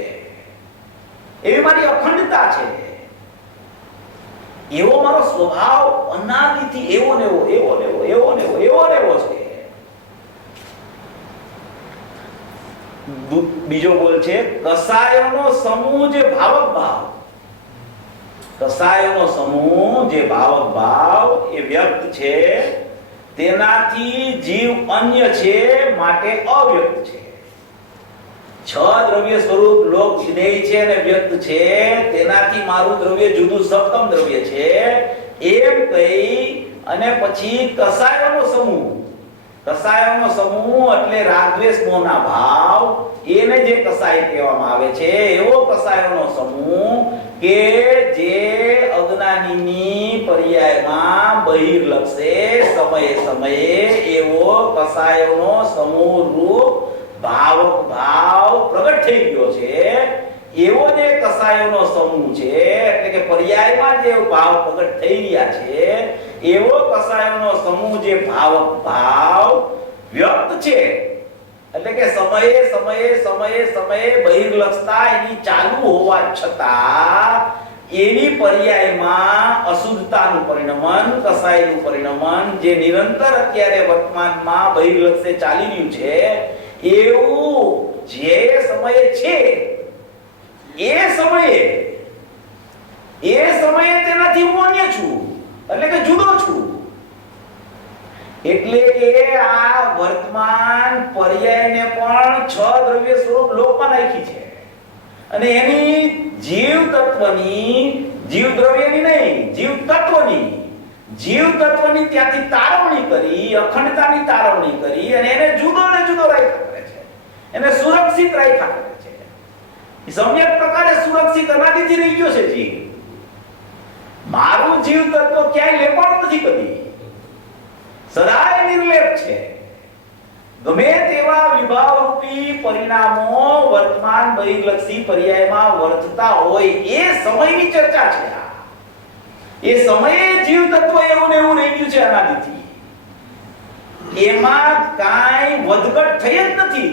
એવી મારી અખંડતા છે, એવો મારો સ્વભાવ અનાદિથી એવો ને એવો, એવો ને એવો, એવો ને એવો, એવો ને એવો છે. બીજો બોલ છે કસાયોનો સમૂહ જે ભાવક ભાવ. કસાયોનો સમૂહ જે ભાવક ભાવ એ વ્યક્ત છે, તેનાથી જીવ અન્ય છે, માટે અવ્યક્ત છે. 6 દ્રવ્ય સ્વરૂપ લોક જ્ઞેય છે અને વ્યક્ત છે, તેનાથી મારું દ્રવ્ય જુદું સપ્તમ દ્રવ્ય છે એમ કહી અને પછી કસાયોનો સમૂહ. કસાયોનો સમૂહ એટલે રાગદ્વેષ મોહના ભાવ, એને જે કસાય કહેવામાં આવે છે, એવો કસાયોનો સમૂહ કે જે અજ્ઞાનીની પર્યાયમાં બહિર્લક્ષે સમયે સમયે એવો કસાયોનો સમૂહ રૂપ ભાવક ભાવ પ્રગટ થઈ ગયો છે. એવો જે કસાયોનો સમૂહ છે, એટલે કે પર્યાયમાં જે ભાવ પ્રગટ થઈ રહ્યા છે, એવો કસાયોનો સમૂહ જે ભાવક ભાવ વ્યક્ત છે, એટલે કે સમયે સમયે સમયે સમયે બહિર્લક્ષતા એની ચાલુ હોવા છતાં એની પર્યાયમાં અશુદ્ધતાનું પરિણમન, કસાયનું પરિણમન જે નિરંતર અત્યારે વર્તમાનમાં બહિર્લક્ષે ચાલી રહ્યું છે, એવું જે સમયે છે એ સમયે તેનાથી હું અન્ય છું, એટલે કે જુદો છું. એટલે કે આ વર્તમાન પર્યાયને પણ 6 દ્રવ્ય સ્વરૂપ લોકમાં નાખી છે અને એની જીવ તત્વની, જીવ દ્રવ્યની નહીં, જીવ તત્વની ત્યાંથી તારવણી કરી, અખંડતાની તારવણી કરી અને એને જુદો ને જુદો રાખ્યા કરે છે, એને સુરક્ષિત રાખ્યા કરે છે. સમ્યક પ્રકારે સુરક્ષિત અનાદિથી રહી ગયો છે જીવ. મારું જીવ તત્વ ક્યાંય લેપાણું નથી કદી, સદાય નિર્લેપ છે. ગમે તેવા વિભાવરૂપી પરિણામો વર્તમાન બહિર્લક્ષી પર્યાયમાં વર્તતા હોય એ સમયની ચર્ચા છે આ. એ સમયે જીવ તત્વ એવું ને એવું રહી ગયું છે અનાદિથી. એમાં કાંઈ વધઘટ થઈ જ નથી,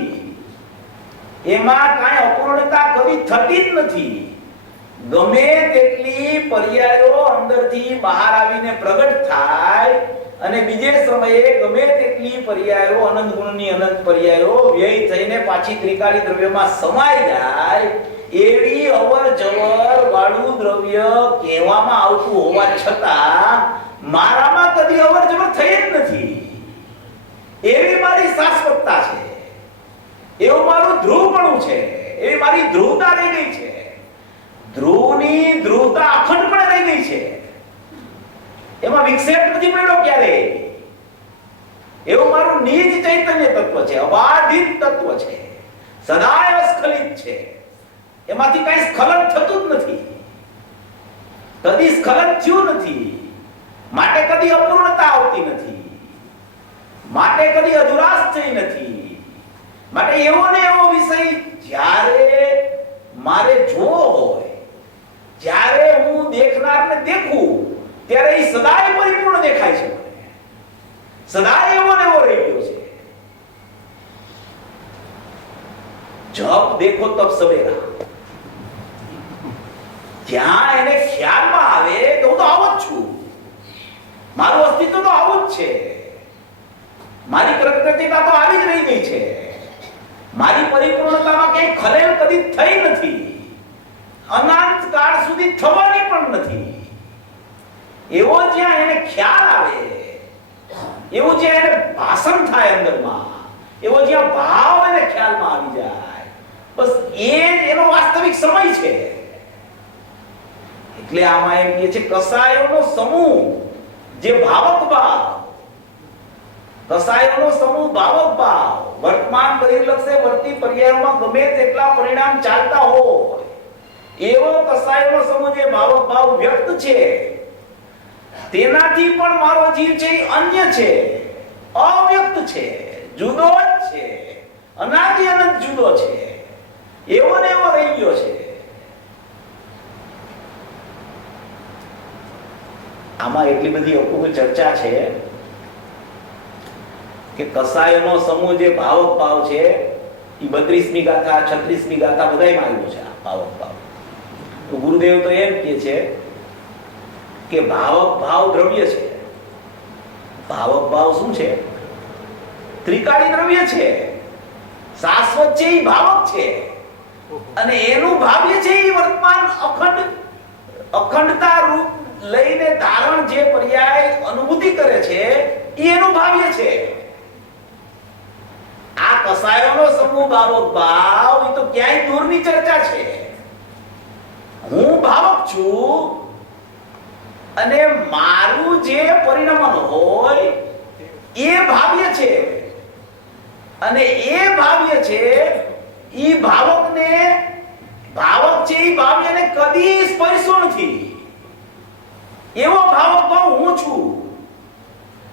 એમાં કાંઈ અપૂર્ણતા કદી થતી જ નથી. ગમે તેટલી પર્યાયો અંદરથી બહાર આવીને પ્રગટ થાય અને બીજે સમયે ગમે તેટલી પર્યાયો અનંત ગુણની અનંત પર્યાયો વ્યય થઈને પાછી ત્રિકાળી દ્રવ્યમાં સમાઈ જાય, એવી અવર જવર વાળું દ્રવ્ય કહેવામાં આવતું હોવા છતાં મારામાં કદી અવર જવર થઈ જ નથી. એવી મારી શાશ્વતતા છે, એવું મારું ધ્રુવપણું છે, એવી મારી ધ્રુવતા રહી ગઈ છે. ધ્રુવની ધ્રુવતા અખંડપણે રહી ગઈ છે, એમાં વિક્ષેપ નથી પડ્યો ક્યારે. એવું મારું નિજ ચૈતન્ય તત્વ છે, અબાધિત તત્વ છે, સદાય અસ્ખલિત છે. એમાંથી કઈ સ્ખલન થતું જ નથી, કદી સ્ખલન થયું નથી. માટે કદી અપૂર્ણતા આવતી નથી, માટે કદી અધુરાશ થઈ નથી. માટે એવો ને એવો વિષય જ્યારે મારે જોવો હોય, જ્યારે હું દેખનારને દેખું ત્યારે એ સદાય પરિપૂર્ણ દેખાય છે મને. સદાય એવો ને એવો રહી ગયો છે. જબ દેખો તબ સવેરા. જ્યાં એને ખ્યાલમાં આવે તો હું તો આવો જ છું, મારું અસ્તિત્વ તો આવું જ છે, મારી પ્રકૃતિતા તો આવી જ રહી ગઈ છે, મારી પરિપૂર્ણતામાં કઈ ખલેલ કદી થઈ નથી, અનંત કાળ સુધી થવાની પણ નથી. એવો જ્યાં એને ખ્યાલ આવે, એવું જ્યાં એને ભાષણ થાય અંદરમાં, એવો જ્યાં ભાવ એને ખ્યાલમાં આવી જાય, બસ એ એનો વાસ્તવિક સમય છે. એટલે આમાં એમ કહે છે કસાયોનો સમૂહ જે ભાવક ભાવ, કસાયોનો સમૂહ ભાવક ભાવ વર્તમાન બહિર્લક્ષે વર્તી પર્યાયમાં ગમે તેટલા પરિણામ ચાલતા હોય, એવો કસાયોનો સમૂહ જે ભાવક ભાવ વ્યક્ત છે, તેનાથી પણ મારો જીવ છે એ અન્ય છે, અવ્યક્ત છે, જુદો જ છે, અનાદિ અનંત જુદો છે, એવો ને એવો રહી ગયો છે. આમાં એટલી બધી અપૂર્વ ચર્ચા છે કે કસાયનો સમૂહ જે ભાવક ભાવ છે એ 32મી ગાથા 36મી ગાથા બધાયમાં આવ્યો છે. આ ભાવક ભાવ તો ગુરુદેવ તો એમ કહે છે કે ભાવક ભાવ દ્રવ્ય છે. ભાવક ભાવ શું છે? ત્રિકાળી દ્રવ્ય છે, શાશ્વત છે, એ ભાવક છે. અને એનું ભાવ્ય છે એ વર્તમાન અખંડતા રૂપ લઈને ધારણ જે પર્યાય અનુભૂતિ કરે છે એ એનું ભાવ્ય છે. આ કસાયોનો સમૂહ ભાવક ભાવ એ તો ક્યાંય દૂરની ચર્ચા છે. હું ભાવક છું અને મારું જે પરિણમન હોય એ ભાવ્ય છે, અને એ ભાવ્ય છે એ ભાવકને, ભાવક છે એ ભાવ્યને કદી સ્પર્શ્યો નથી. એવો ભાવક ભાવ હું છું,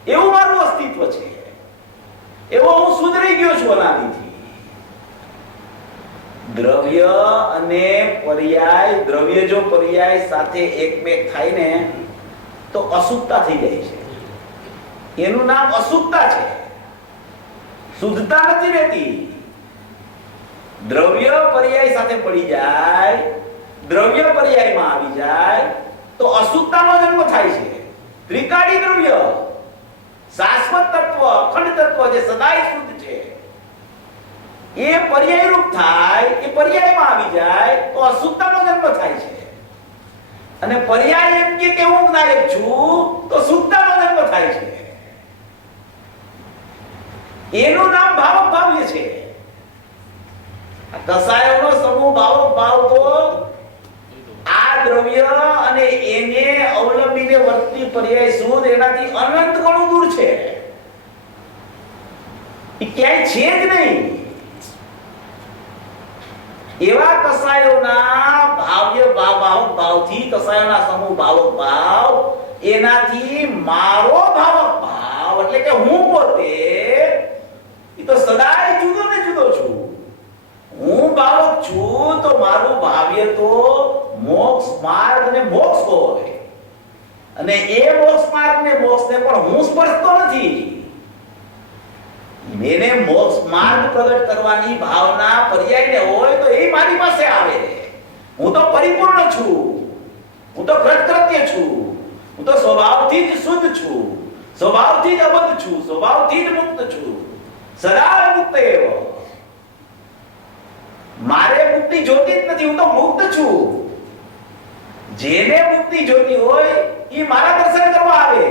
એવું મારું અસ્તિત્વ છે, એવો હું સુધરી ગયો છું અનાદિથી. દ્રવ્ય અને પર્યાય, દ્રવ્ય જો પર્યાય સાથે એકમેક થાય ને તો અશુદ્ધતા થઈ જાય છે. એનું નામ અશુદ્ધતા છે, શુદ્ધતા નથી રહેતી. દ્રવ્ય પર્યાય સાથે પડી જાય, દ્રવ્ય પર્યાયમાં આવી જાય તો અશુદ્ધતાનો જન્મ થાય છે. ત્રિકાળી દ્રવ્ય, શાશ્વત તત્વ, અખંડ તત્વ જે સદાય શુદ્ધ છે, એ પર્યાય રૂપ થાય, એ પર્યાયમાં આવી જાય તો અશુદ્ધતાનો જન્મ થાય છે. અને પર્યાય એમ કે હું જ્ઞાયક છું તો શુદ્ધતાનો જન્મ થાય છે. એનું નામ ભાવક ભાવ્ય છે. કસાયોનો સમૂહ ભાવક ભાવ તો આ દ્રવ્ય અને એને અવલંબીને વર્તતી પર્યાય શુદ્ધ એનાથી અનંત ગણું દૂર છે. એ ક્યાંય છે જ નહીં. એવા કસાયોના ભાવ્ય ભાવક ભાવથી, કસાયોના સમૂહ ભાવક ભાવ એનાથી મારો ભાવક ભાવ એટલે કે હું પોતે એ તો સદાય જુદો ને જુદો છું. હું બાળક છું તો મારું ભાવ્ય તો મોક્ષ માર્ગ ને મોક્ષ હોય, અને એ મોક્ષ માર્ગ ને મોક્ષ ને પણ હું સ્પર્શતો નથી. એને મોક્ષ માર્ગ પ્રગટ કરવાની ભાવના પર્યાયને હોય તો એ મારી પાસે આવે. હું તો પરિપૂર્ણ છું, હું તો કૃતકૃત્ય છું, હું તો સ્વભાવથી જ શુદ્ધ છું, સ્વભાવથી જ અબદ્ધ છું, સ્વભાવથી જ મુક્ત છું, સદા મુક્ત એવ. મારે મુક્તિ જોતી જ નથી, હું તો મુક્ત છું. જેને મુક્તિ જોતી હોય એ મારા દર્શન કરવા આવે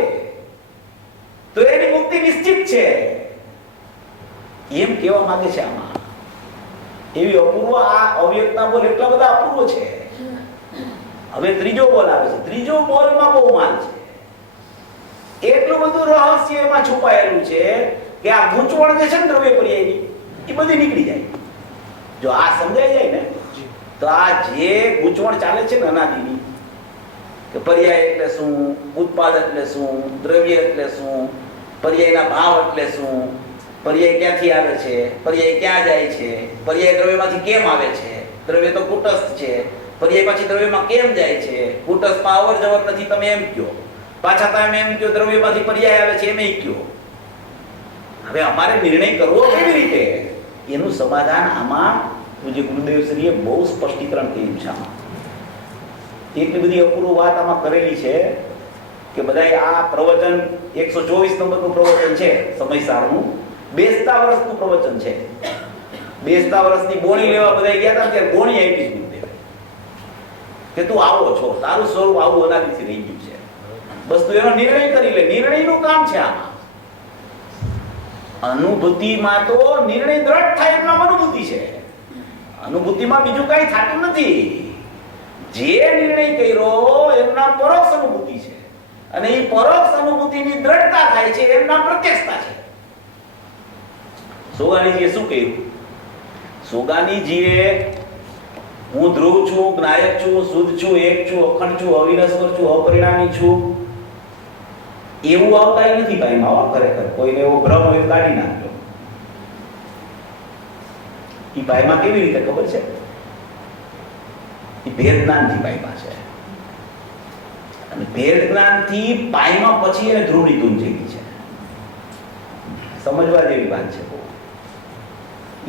તો એની મુક્તિ નિશ્ચિત છે, એમ કહેવા માંગે છે. આમાં એવી અપૂર્વ આ અવ્યક્તના બોલ એટલા બધા અપૂર્વ છે. હવે ત્રીજો બોલ આવે છે. ત્રીજો બોલમાં બહુ માલ છે. એટલું બધું રહસ્ય એમાં છુપાયેલું છે કે આ ગૂંચવણ જે છે ને દ્રવ્ય પર્યાયની એ બધી નીકળી જાય. જો આ સમજાઈ જાય ને તો આ જે ગૂંચવણ ચાલે છે ને અનાદિની, કે પર્યાય એટલે શું, ઉત્પાદ એટલે શું, દ્રવ્ય એટલે શું, પર્યાયના ભાવ એટલે શું, પર્યાય ક્યાંથી આવે છે, પર્યાય ક્યાં જાય છે, પર્યાય દ્રવ્યમાંથી કેમ આવે છે, દ્રવ્ય તો કુટસ્થ છે, પર્યાય પછી દ્રવ્યમાં કેમ જાય છે, કુટસ્થમાં અવર જવર નથી તમે એમ કહો, પાછા તમે એમ કહો દ્રવ્યમાંથી પર્યાય આવે છે એમ કહો. હવે અમારે નિર્ણય કરવો કેવી રીતે, એનું સમાધાન આમાં પૂજ્ય ગુરુદેવશ્રીએ બહુ સ્પષ્ટીકરણ કર્યું છે. આમાં એટલી બધી અપૂર્વ વાત આમાં કરેલી છે કે બધા આ પ્રવચન 124 નંબરનું પ્રવચન છે, સમયસારનું બેસતા વર્ષનું પ્રવચન છે. બેસતા વર્ષની બોણી લેવા બધા ગયા હતા ત્યારે બોણી આપી ગુરુદેવે કે તું આવો છો, તારું સ્વરૂપ આવું અનાદિથી રહી ગયું છે, બસ તું એનો નિર્ણય કરી લે. નિર્ણયનું કામ છે આમાં. અનુભૂતિમાં તો નિર્ણય દ્રઢ થાય એમ નામ અનુભૂતિ છે. અનુભૂતિમાં બીજું કઈ થતું નથી. જે નિર્ણય કર્યો એનું નામ પરોક્ષ અનુભૂતિ છે, અને એ પરોક્ષ અનુભૂતિની દ્રઢતા થાય છે એનું નામ પ્રત્યક્ષતા છે. સોગાનીજીએ શું કહ્યું? સોગાનીજીએ હું ધ્રુવ છું, જ્ઞાયક છું, શુદ્ધ છું, એક છું, અખંડ છું, અવિનશ્વર છું, અપરિણામી છું, એવું આવતા નથી ભાઈ માવા. ખરેખર કોઈને એવો ભ્રમ હોય કાઢી નાખજો. એ ભાઈમાં કેવી રીતે ખબર છે? એ ભેદ જ્ઞાનથી પાયમાં છે, અને ભેદ જ્ઞાનથી પાયમાં પછી એને ધ્રુવની ધૂન જેવી છે. સમજવા જેવી વાત છે.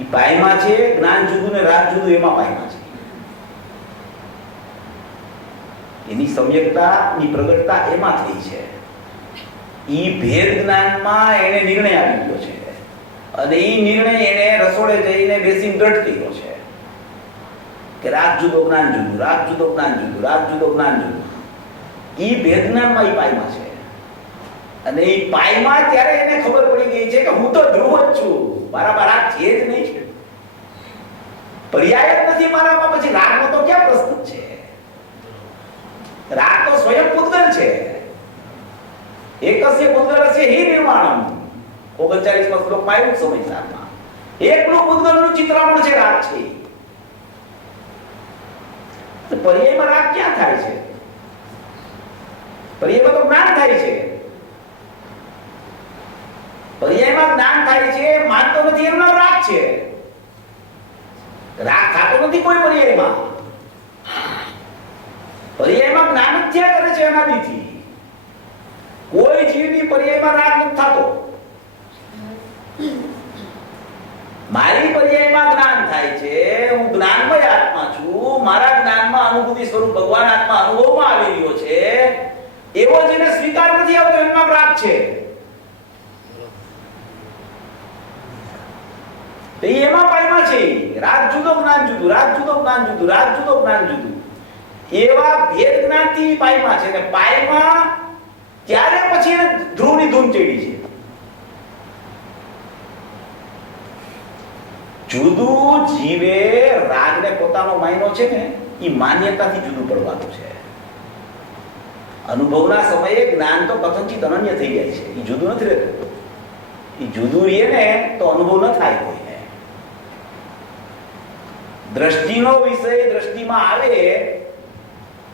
એ પાયમાં છે, જ્ઞાન જુદું ને રાગ જુદું, એમાં પાયમાં છે. એની સમ્યકતા ની પ્રગટતા એમાં થઈ છે. ઈ ભેદ જ્ઞાનમાં એને નિર્ણય આવી ગયો છે, અને ઈ નિર્ણય એને રસોડે જઈને બેસીને દ્રઢ કર્યો છે કે રાગ જુદો જ્ઞાન જુદું, રાગ જુદો જ્ઞાન જુદું, રાગ જુદો જ્ઞાન જુદું. ઈ ભેદ જ્ઞાનમાં ઈ પાયમાં છે, અને ઈ પાયમાં ત્યારે એને ખબર પડી ગઈ છે કે હું તો ધ્રુવ જ છું, મારામાં રાગ છે જ નહીં, પર્યાય જ નથી મારામાં, પછી રાગનો તો ક્યાં પ્રશ્ન છે? રાગ તો સ્વયં પૂતગલ છે. એકસ્ય પૂતગલસ્ય હિ નિર્માણમ 39 શ્લોકમાં આવ્યું સમયસારમાં. એકલું પૂતગલનું ચિત્રામણ છે રાગ છે. તો પર્યાયમાં રાગ ક્યાં થાય છે? પર્યાયમાં તો જ્ઞાન થાય છે. પર્યાયમાં જ્ઞાન થાય છે, માનતો નથી એમનો રાગ છે. રાગ થતો નથી કોઈ પર્યાયમાં. પર્યાયમાં જ્ઞાન જ થયા કરે છે અનાદિથી. કોઈ જીવની પર્યાયમાં રાગ નથી થતો. મારી પર્યાયમાં જ્ઞાન થાય છે, હું જ્ઞાનમય આત્મા છું, મારા જ્ઞાનમાં અનુભૂતિ સ્વરૂપ ભગવાન આત્મા અનુભવમાં આવી રહ્યો છે, એવો જેને સ્વીકાર નથી આવતો એમના રાગ છે. તો એમાં પાયમાં છે. રાગ જુદો જ્ઞાન જુદું, રાગ જુદો જ્ઞાન જુદું, રાગ જુદો જ્ઞાન જુદું, એવા ભેદ જ્ઞાનથી પાયમાં છે. ને પાયમાં ત્યારે પછી એને ધ્રુવની ધૂન ચડી છે. જુદું જીવે રાગને પોતાનો માયનો છે ને, એ માન્યતાથી જુદું પડવાનું છે. અનુભવના સમયે જ્ઞાન તો કથનચિત અનન્ય થઈ જાય છે, એ જુદું નથી રહેતું. એ જુદું રહે ને તો અનુભવ ન થાય કોઈને. દ્રષ્ટિનો વિષય દ્રષ્ટિમાં આવે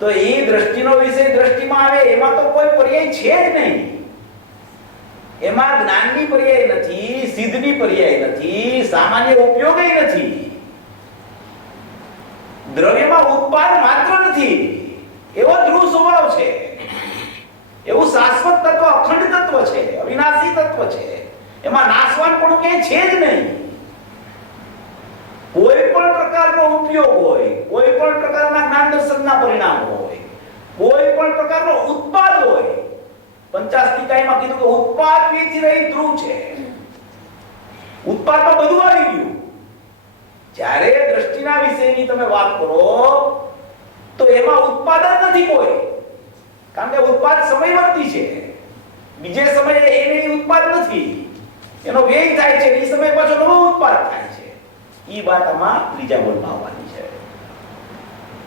તો એ દ્રષ્ટિનો વિષય દ્રષ્ટિમાં આવે, એમાં તો કોઈ પર્યાય છે જ નહીં. એમાં જ્ઞાનની પર્યાય નથી, સિદ્ધની પર્યાય નથી, સામાન્ય ઉપયોગય નથી, દ્રવ્યમાં ઉત્પાદ માત્ર નથી, એવો ધ્રુવ સ્વભાવ છે, એવું શાશ્વત તત્વ, અખંડ તત્વ છે, અવિનાશી તત્વ છે, એમાં નાશવાન પણ ક્યાંય છે જ નહીં. કોઈ પણ પ્રકારનો ઉપયોગ હોય, કોઈ પણ પ્રકારના જ્ઞાન દર્શનના પરિણામ હોય, કોઈ પણ પ્રકારનો ઉત્પાદ હોય, પંચાસ્તિકાઈમાં કીધું કે ઉત્પાદ વેચી રહી ધ્રુવ છે. ઉત્પાદમાં બધું આવી ગયું. જ્યારે દ્રષ્ટિના વિષયની તમે વાત કરો તો એમાં ઉત્પાદન નથી કોઈ, કારણ કે ઉત્પાદ સમયવર્તી છે. બીજે સમયે એને ઉત્પાદ નથી, એનો વ્યય થાય છે, એ સમય પાછો નવો ઉત્પાદ થાય છે. ઈ વાત આમાં ત્રીજા બોલમાં આવવાની છે.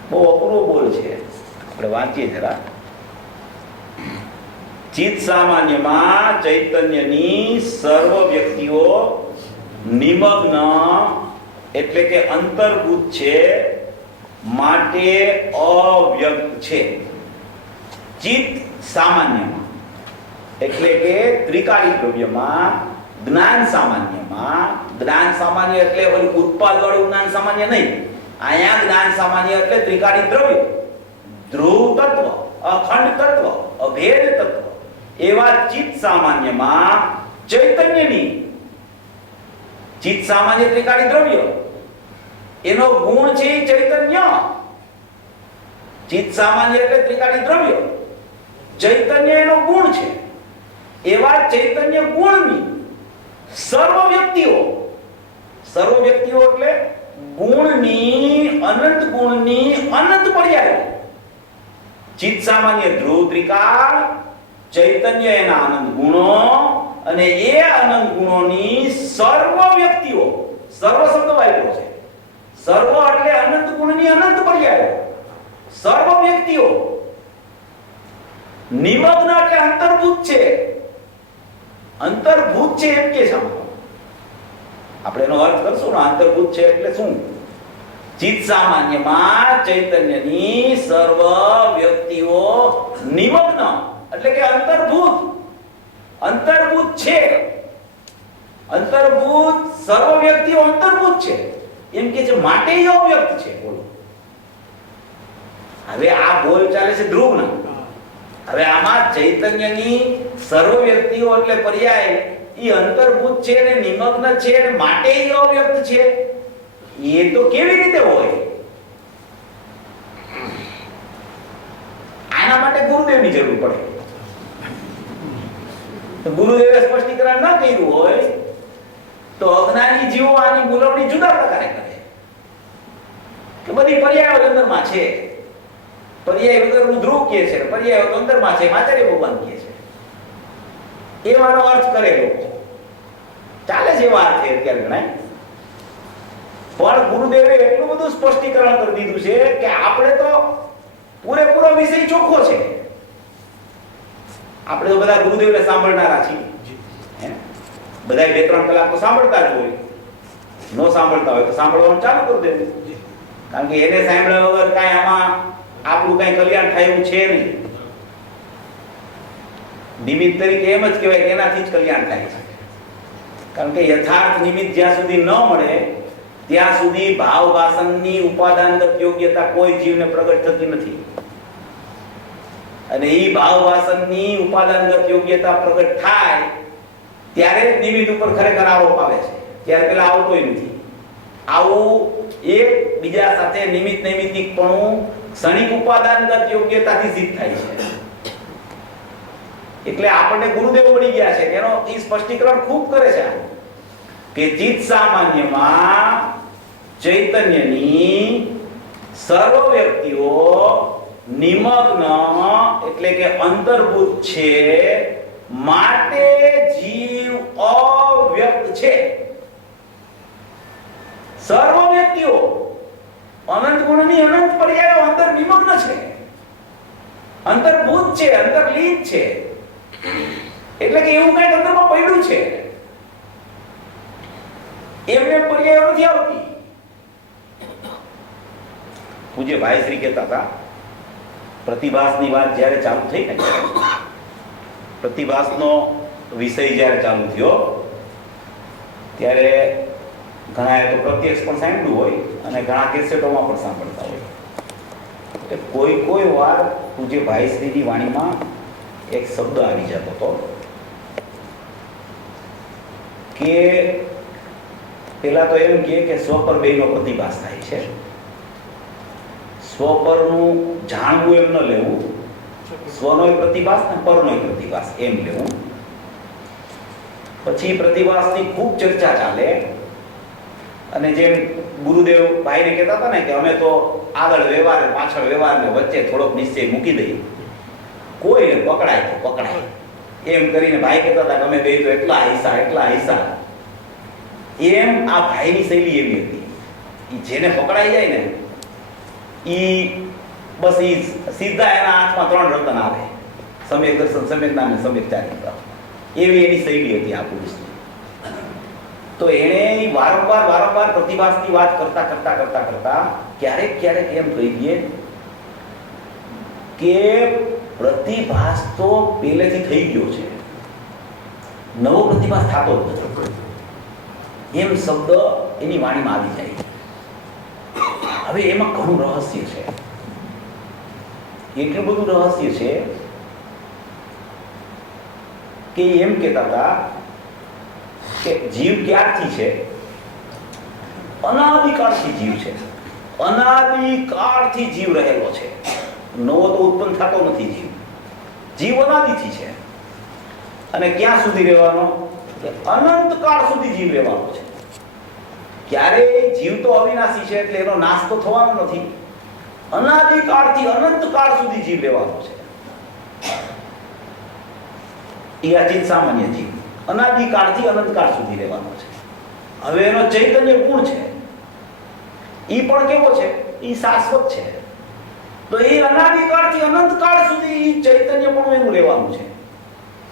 બહુ અપૂર્વ બોલ છે, આપણે વાંચીએ જરા. ચિત્ત સામાન્યમાં ચૈતન્યની સર્વ વ્યક્તિઓ નિમગ્ન એટલે કે અંતર્ભૂત છે, માટે અવ્યક્ત છે. ચિત્ત સામાન્યમાં એટલે કે ત્રિકાળી દ્રવ્યમાં, જ્ઞાન સામાન્યમાં, જ્ઞાન સામાન્ય એટલે ઓલું ઉત્પાદ વાળું જ્ઞાન સામાન્ય નહીં, અહીંયા જ્ઞાન સામાન્ય એટલે ત્રિકાળી દ્રવ્ય, ધ્રુવ તત્વ, અખંડ તત્વ, અભેદ તત્વ, એવા ચિત્ત સામાન્યમાં ચૈતન્યની, ચિત્ત સામાન્ય ત્રિકાળી દ્રવ્ય, એનો ગુણ છે ચૈતન્ય. ચિત્ત સામાન્ય એટલે ત્રિકાળી દ્રવ્ય, ચૈતન્ય એનો ગુણ છે. એવા ચૈતન્ય ગુણની સર્વ વ્યક્તિઓ, સર્વ વ્યક્તિઓ એટલે ગુણની, અનંત ગુણની અનંત પર્યાય. ચિત્ત સામાન્ય ધ્રુવ ત્રિકાળ, ચૈતન્ય એના અનંત ગુણો, અને એ અનંત ગુણોની સર્વ વ્યક્તિઓ, સર્વ શબ્દ વાપર્યો છે. સર્વ એટલે અનંત ગુણની અનંત પર્યાય, સર્વ વ્યક્તિઓ નિમગ્ન એટલે અંતર્ભૂત છે. અંતર્ભૂત છે એમ કે છે. આપણે એનો અર્થ કરશું ને, અંતર્ભૂત છે એટલે શું? ચિત્ત સામાન્યમાં ચૈતન્યની સર્વ વ્યક્તિઓ નિમગ્ન એટલે કે અંતર્ભૂત, અંતર્ભૂત છે. અંતર્ભૂત સર્વ વ્યક્તિઓ અંતર્ભૂત છે એમ કે છે, માટે અવ્યક્ત છે. બોલો, હવે આ બોલ ચાલે છે ધ્રુવના. હવે આમાં ચૈતન્યની સર્વ વ્યક્તિઓ એટલે પર્યાય ઈ અંતર્ભૂત છે ને નિમગ્ન છે ને માટે અવ્યક્ત છે. એ તો કેવી રીતે હોય? આના માટે ગુરુદેવની જરૂર પડે. ગુરુદેવે સ્પષ્ટીકરણ ન કર્યું હોય તો અજ્ઞાની જીવો આની બોલવણી જુદા પ્રકારે કરે કે બધી પર્યાયો અંદરમાં છે, પર્યાય વગરનું ધ્રુવ કહે છે, પર્યાયો તો અંદરમાં છે, આચાર્ય ભગવાન કહે છે. એ મારો અર્થ કરે લોકો. ચાલે છે વાત છે અત્યારે ગણાય. પણ ગુરુદેવે એટલું બધું સ્પષ્ટીકરણ કરી દીધું છે કે આપણે તો પૂરેપૂરો વિષય ચોખ્ખો છે. આપણે તો બધા ગુરુદેવને સાંભળનારા છીએ. બધા 2-3 કલાક તો સાંભળતા જ હોય. નો સાંભળતા હોય તો સાંભળવાનું ચાલુ કરી દેવું, કારણ કે એને સાંભળ્યા વગર કાંઈ આમાં આપણું કાંઈ કલ્યાણ થાય એવું છે નહીં. નિમિત્ત તરીકે એમ જ કહેવાય કે એનાથી જ કલ્યાણ થાય છે. કારણ કે યથાર્થ નિમિત્ત જ્યાં સુધી ન મળે ત્યાં સુધી ભાવ વાસનની ઉપાદાનગત યોગ્યતા કોઈ જીવને પ્રગટ થતી નથી. અને એ ભાવ વાસનની ઉપાદાનગત યોગ્યતા પ્રગટ થાય ત્યારે જ નિમિત્ત ઉપર ખરેખર આરોપ આવે છે. ત્યારે પેલા આવતોય નથી. આવું એક બીજા સાથે નિમિત્ત નૈમિત્તિકપણું ક્ષણિક ઉપાદાનગત યોગ્યતાથી સિદ્ધ થાય છે. એટલે આપણને ગુરુદેવ મળી ગયા છે એનો એ સ્પષ્ટીકરણ ખૂબ કરે છે કે ચિત્ત સામાન્યમાં ચૈતન્યની સર્વ વ્યક્તિઓ નિમગ્ન એટલે કે અંતર્ભૂત છે, માટે જીવ અવ્યક્ત છે. સર્વ વ્યક્તિઓ અનંત ગુણની અનંત પર્યાયો અંદર નિમગ્ન છે, અંતર્ભૂત છે, અંતર્લીન છે. એટલે કે એવું કઈક અંદરમાં પડ્યું છે, એમને પર્યાયો નથી આવતી. પૂજ્ય ભાઈ શ્રી કહેતા હતા, પ્રતિભાસની વાત જ્યારે ચાલુ થઈ ને, પ્રતિભાસનો વિષય જ્યારે ચાલુ થયો ત્યારે ઘણાએ તો પ્રત્યક્ષ પણ સાંભળ્યું હોય અને ઘણા કેસેટોમાં પણ સાંભળતા હોય કે કોઈ વાર પૂજ્ય ભાઈશ્રીની વાણીમાં એક શબ્દ આવી જતો હતો કે પેલા તો એમ કે સ્વપર બેયનો પ્રતિભાસ થાય છે, સ્વપરનું જાણવું એમ ન લેવું, સ્વનોય પ્રતિભાસ ને પરનોય પ્રતિભાસ એમ લેવું. પછી પ્રતિભાસની ખૂબ ચર્ચા ચાલે અને જેમ ગુરુદેવ ભાઈને કહેતા હતા ને કે અમે તો આગળ વ્યવહાર પાછળ વ્યવહાર ને વચ્ચે થોડોક નિશ્ચય મૂકી દઈએ, કોઈને પકડાય તો પકડાય એમ કરીને ભાઈ કહેતા હતા કે અમે બે તો એટલા હિસ્સા એમ. આ ભાઈની શૈલી એવી હતી, જેને પકડાઈ જાય ને ઈ બસ ઈ સીધા એના હાથમાં 3 રતન આવે, સમ્યક દર્શન, સમ્યક જ્ઞાન ને સમ્યક ચારિત્ર. એવી એની શૈલી હતી આ પુરુષની. તો એણે વારંવાર પ્રતિભાસની વાત કરતા ક્યારેક એમ કહી દે કે પ્રતિભાસ તો પહેલેથી થઈ ગયો છે, નવો પ્રતિભાસ થતો જ નથી, એમ શબ્દ એની વાણીમાં આવી જાય. હવે એમાં ઘણું રહસ્ય છે, એટલું બધું રહસ્ય છે કે એમ કહેતા હતા કે જીવ ક્યારથી છે? અનાદિકાળથી જીવ છે, અનાદિકાળથી જીવ રહેલો છે, નવો તો ઉત્પન્ન થતો નથી. જીવ અનાદિથી છે અને ક્યાં સુધી રહેવાનો? અનંત કાળ સુધી જીવ રહેવાનો છે. ક્યારેય જીવ તો અવિનાશી છે એટલે એનો નાશ તો થવાનો નથી. અનાદિકાળથી અનંત કાળ સુધી જીવ રહેવાનો છે. એ અચિંત સામાન્ય જીવ અનાદિકાળથી અનંત કાળ સુધી રહેવાનો છે. હવે એનો ચૈતન્ય ગુણ છે, એ પણ કેવો છે? એ શાશ્વત છે. તો એ અનાદિકાળથી અનંત કાળ સુધી ચૈતન્ય પણ એનું રહેવાનું છે.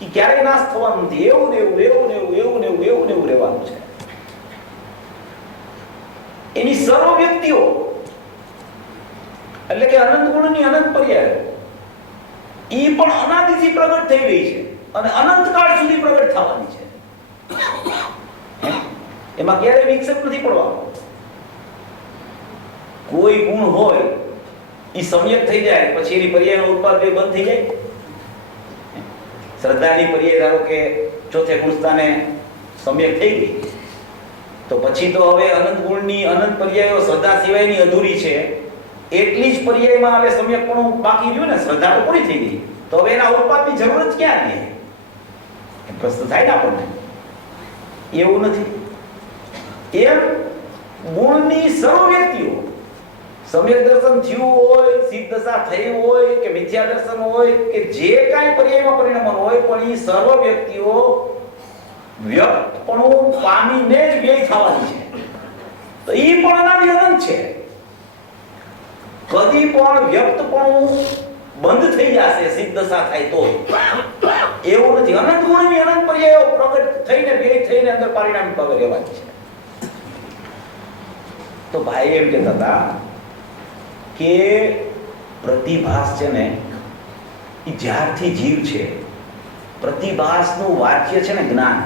એ ક્યારેય નાશ થવાનું નથી. એવું રહેવાનું છે. એની સર્વ વ્યક્તિઓ એટલે કે અનંત ગુણની અનંત પર્યાયો એ પણ અનાદિથી પ્રગટ થઈ રહી છે અને અનંત કાળ સુધી પ્રગટ થવાની છે. એમાં ક્યારેય વિક્ષેપ નથી પડવાનો. કોઈ ગુણ હોય એ સમ્યક થઈ જાય પછી એની પર્યાયનો ઉત્પાદ બંધ થઈ જાય. શ્રદ્ધાની પર્યાય ધારો કે ચોથે ગુણ સ્થાને સમ્યક થઈ ગઈ તો પછી તો હવે અનંત ગુણની અનંત પર્યાયો શ્રદ્ધા સિવાયની અધૂરી છે. એટલી જ પર્યાયમાં હવે સમ્યકપણું બાકી રહ્યું ને, શ્રદ્ધા તો પૂરી થઈ ગઈ તો હવે એના ઉત્પાદની જરૂર જ ક્યાં રહી? પ્રશ્ન થાય ને આપણને. એવું નથી. એમ ગુણની સર્વ વ્યક્તિઓ સમ્યક દર્શન થયું હોય, સિદ્ધ દશા થઈ હોય કે મિથ્યા દર્શન હોય કે જે કાંઈ પર્યાયમાં પરિણમન હોય, પણ એ સર્વ વ્યક્તિઓ વ્યક્તપણું પામીને જ વ્યય થવાની છે. તો એ પણ અનાદિ અનંત છે. કદી પણ વ્યક્તપણું બંધ થઈ જશે સિદ્ધ દશા થાય તો એવું નથી. અનંત ગુણની અનંત પર્યાયો પ્રગટ થઈને વ્યય થઈને અંદર પરિણામી ભાવે રહેવાની છે. તો ભાઈ એમ કહેતા હતા કે પ્રતિભાસ છે ને એ જ્યારથી જીવ છે, પ્રતિભાસનું વાચ્ય છે ને જ્ઞાન.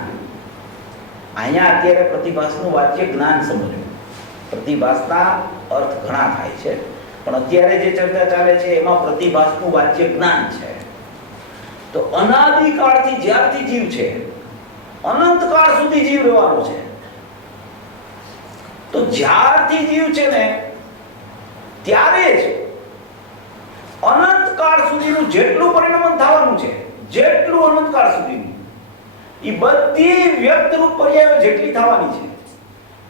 અહીંયા અત્યારે પ્રતિભાસનું વાચ્ય જ્ઞાન સમજવું. પ્રતિભાસના અર્થ ઘણા થાય છે પણ અત્યારે જે ચર્ચા ચાલે છે એમાં પ્રતિભાસનું વાચ્ય જ્ઞાન છે. તો અનાદિકાળથી જ્યારથી જીવ છે અનંત કાળ સુધી જીવ રહેવાનો છે. તો જ્યારથી જીવ છે ને ત્યારે જ અનંત કાળ સુધીનું જેટલું પરિણમન થવાનું છે, જેટલું અનંત કાળ સુધીનું, એ બધી વ્યક્તરૂપ પર્યાયો જેટલી થવાની છે,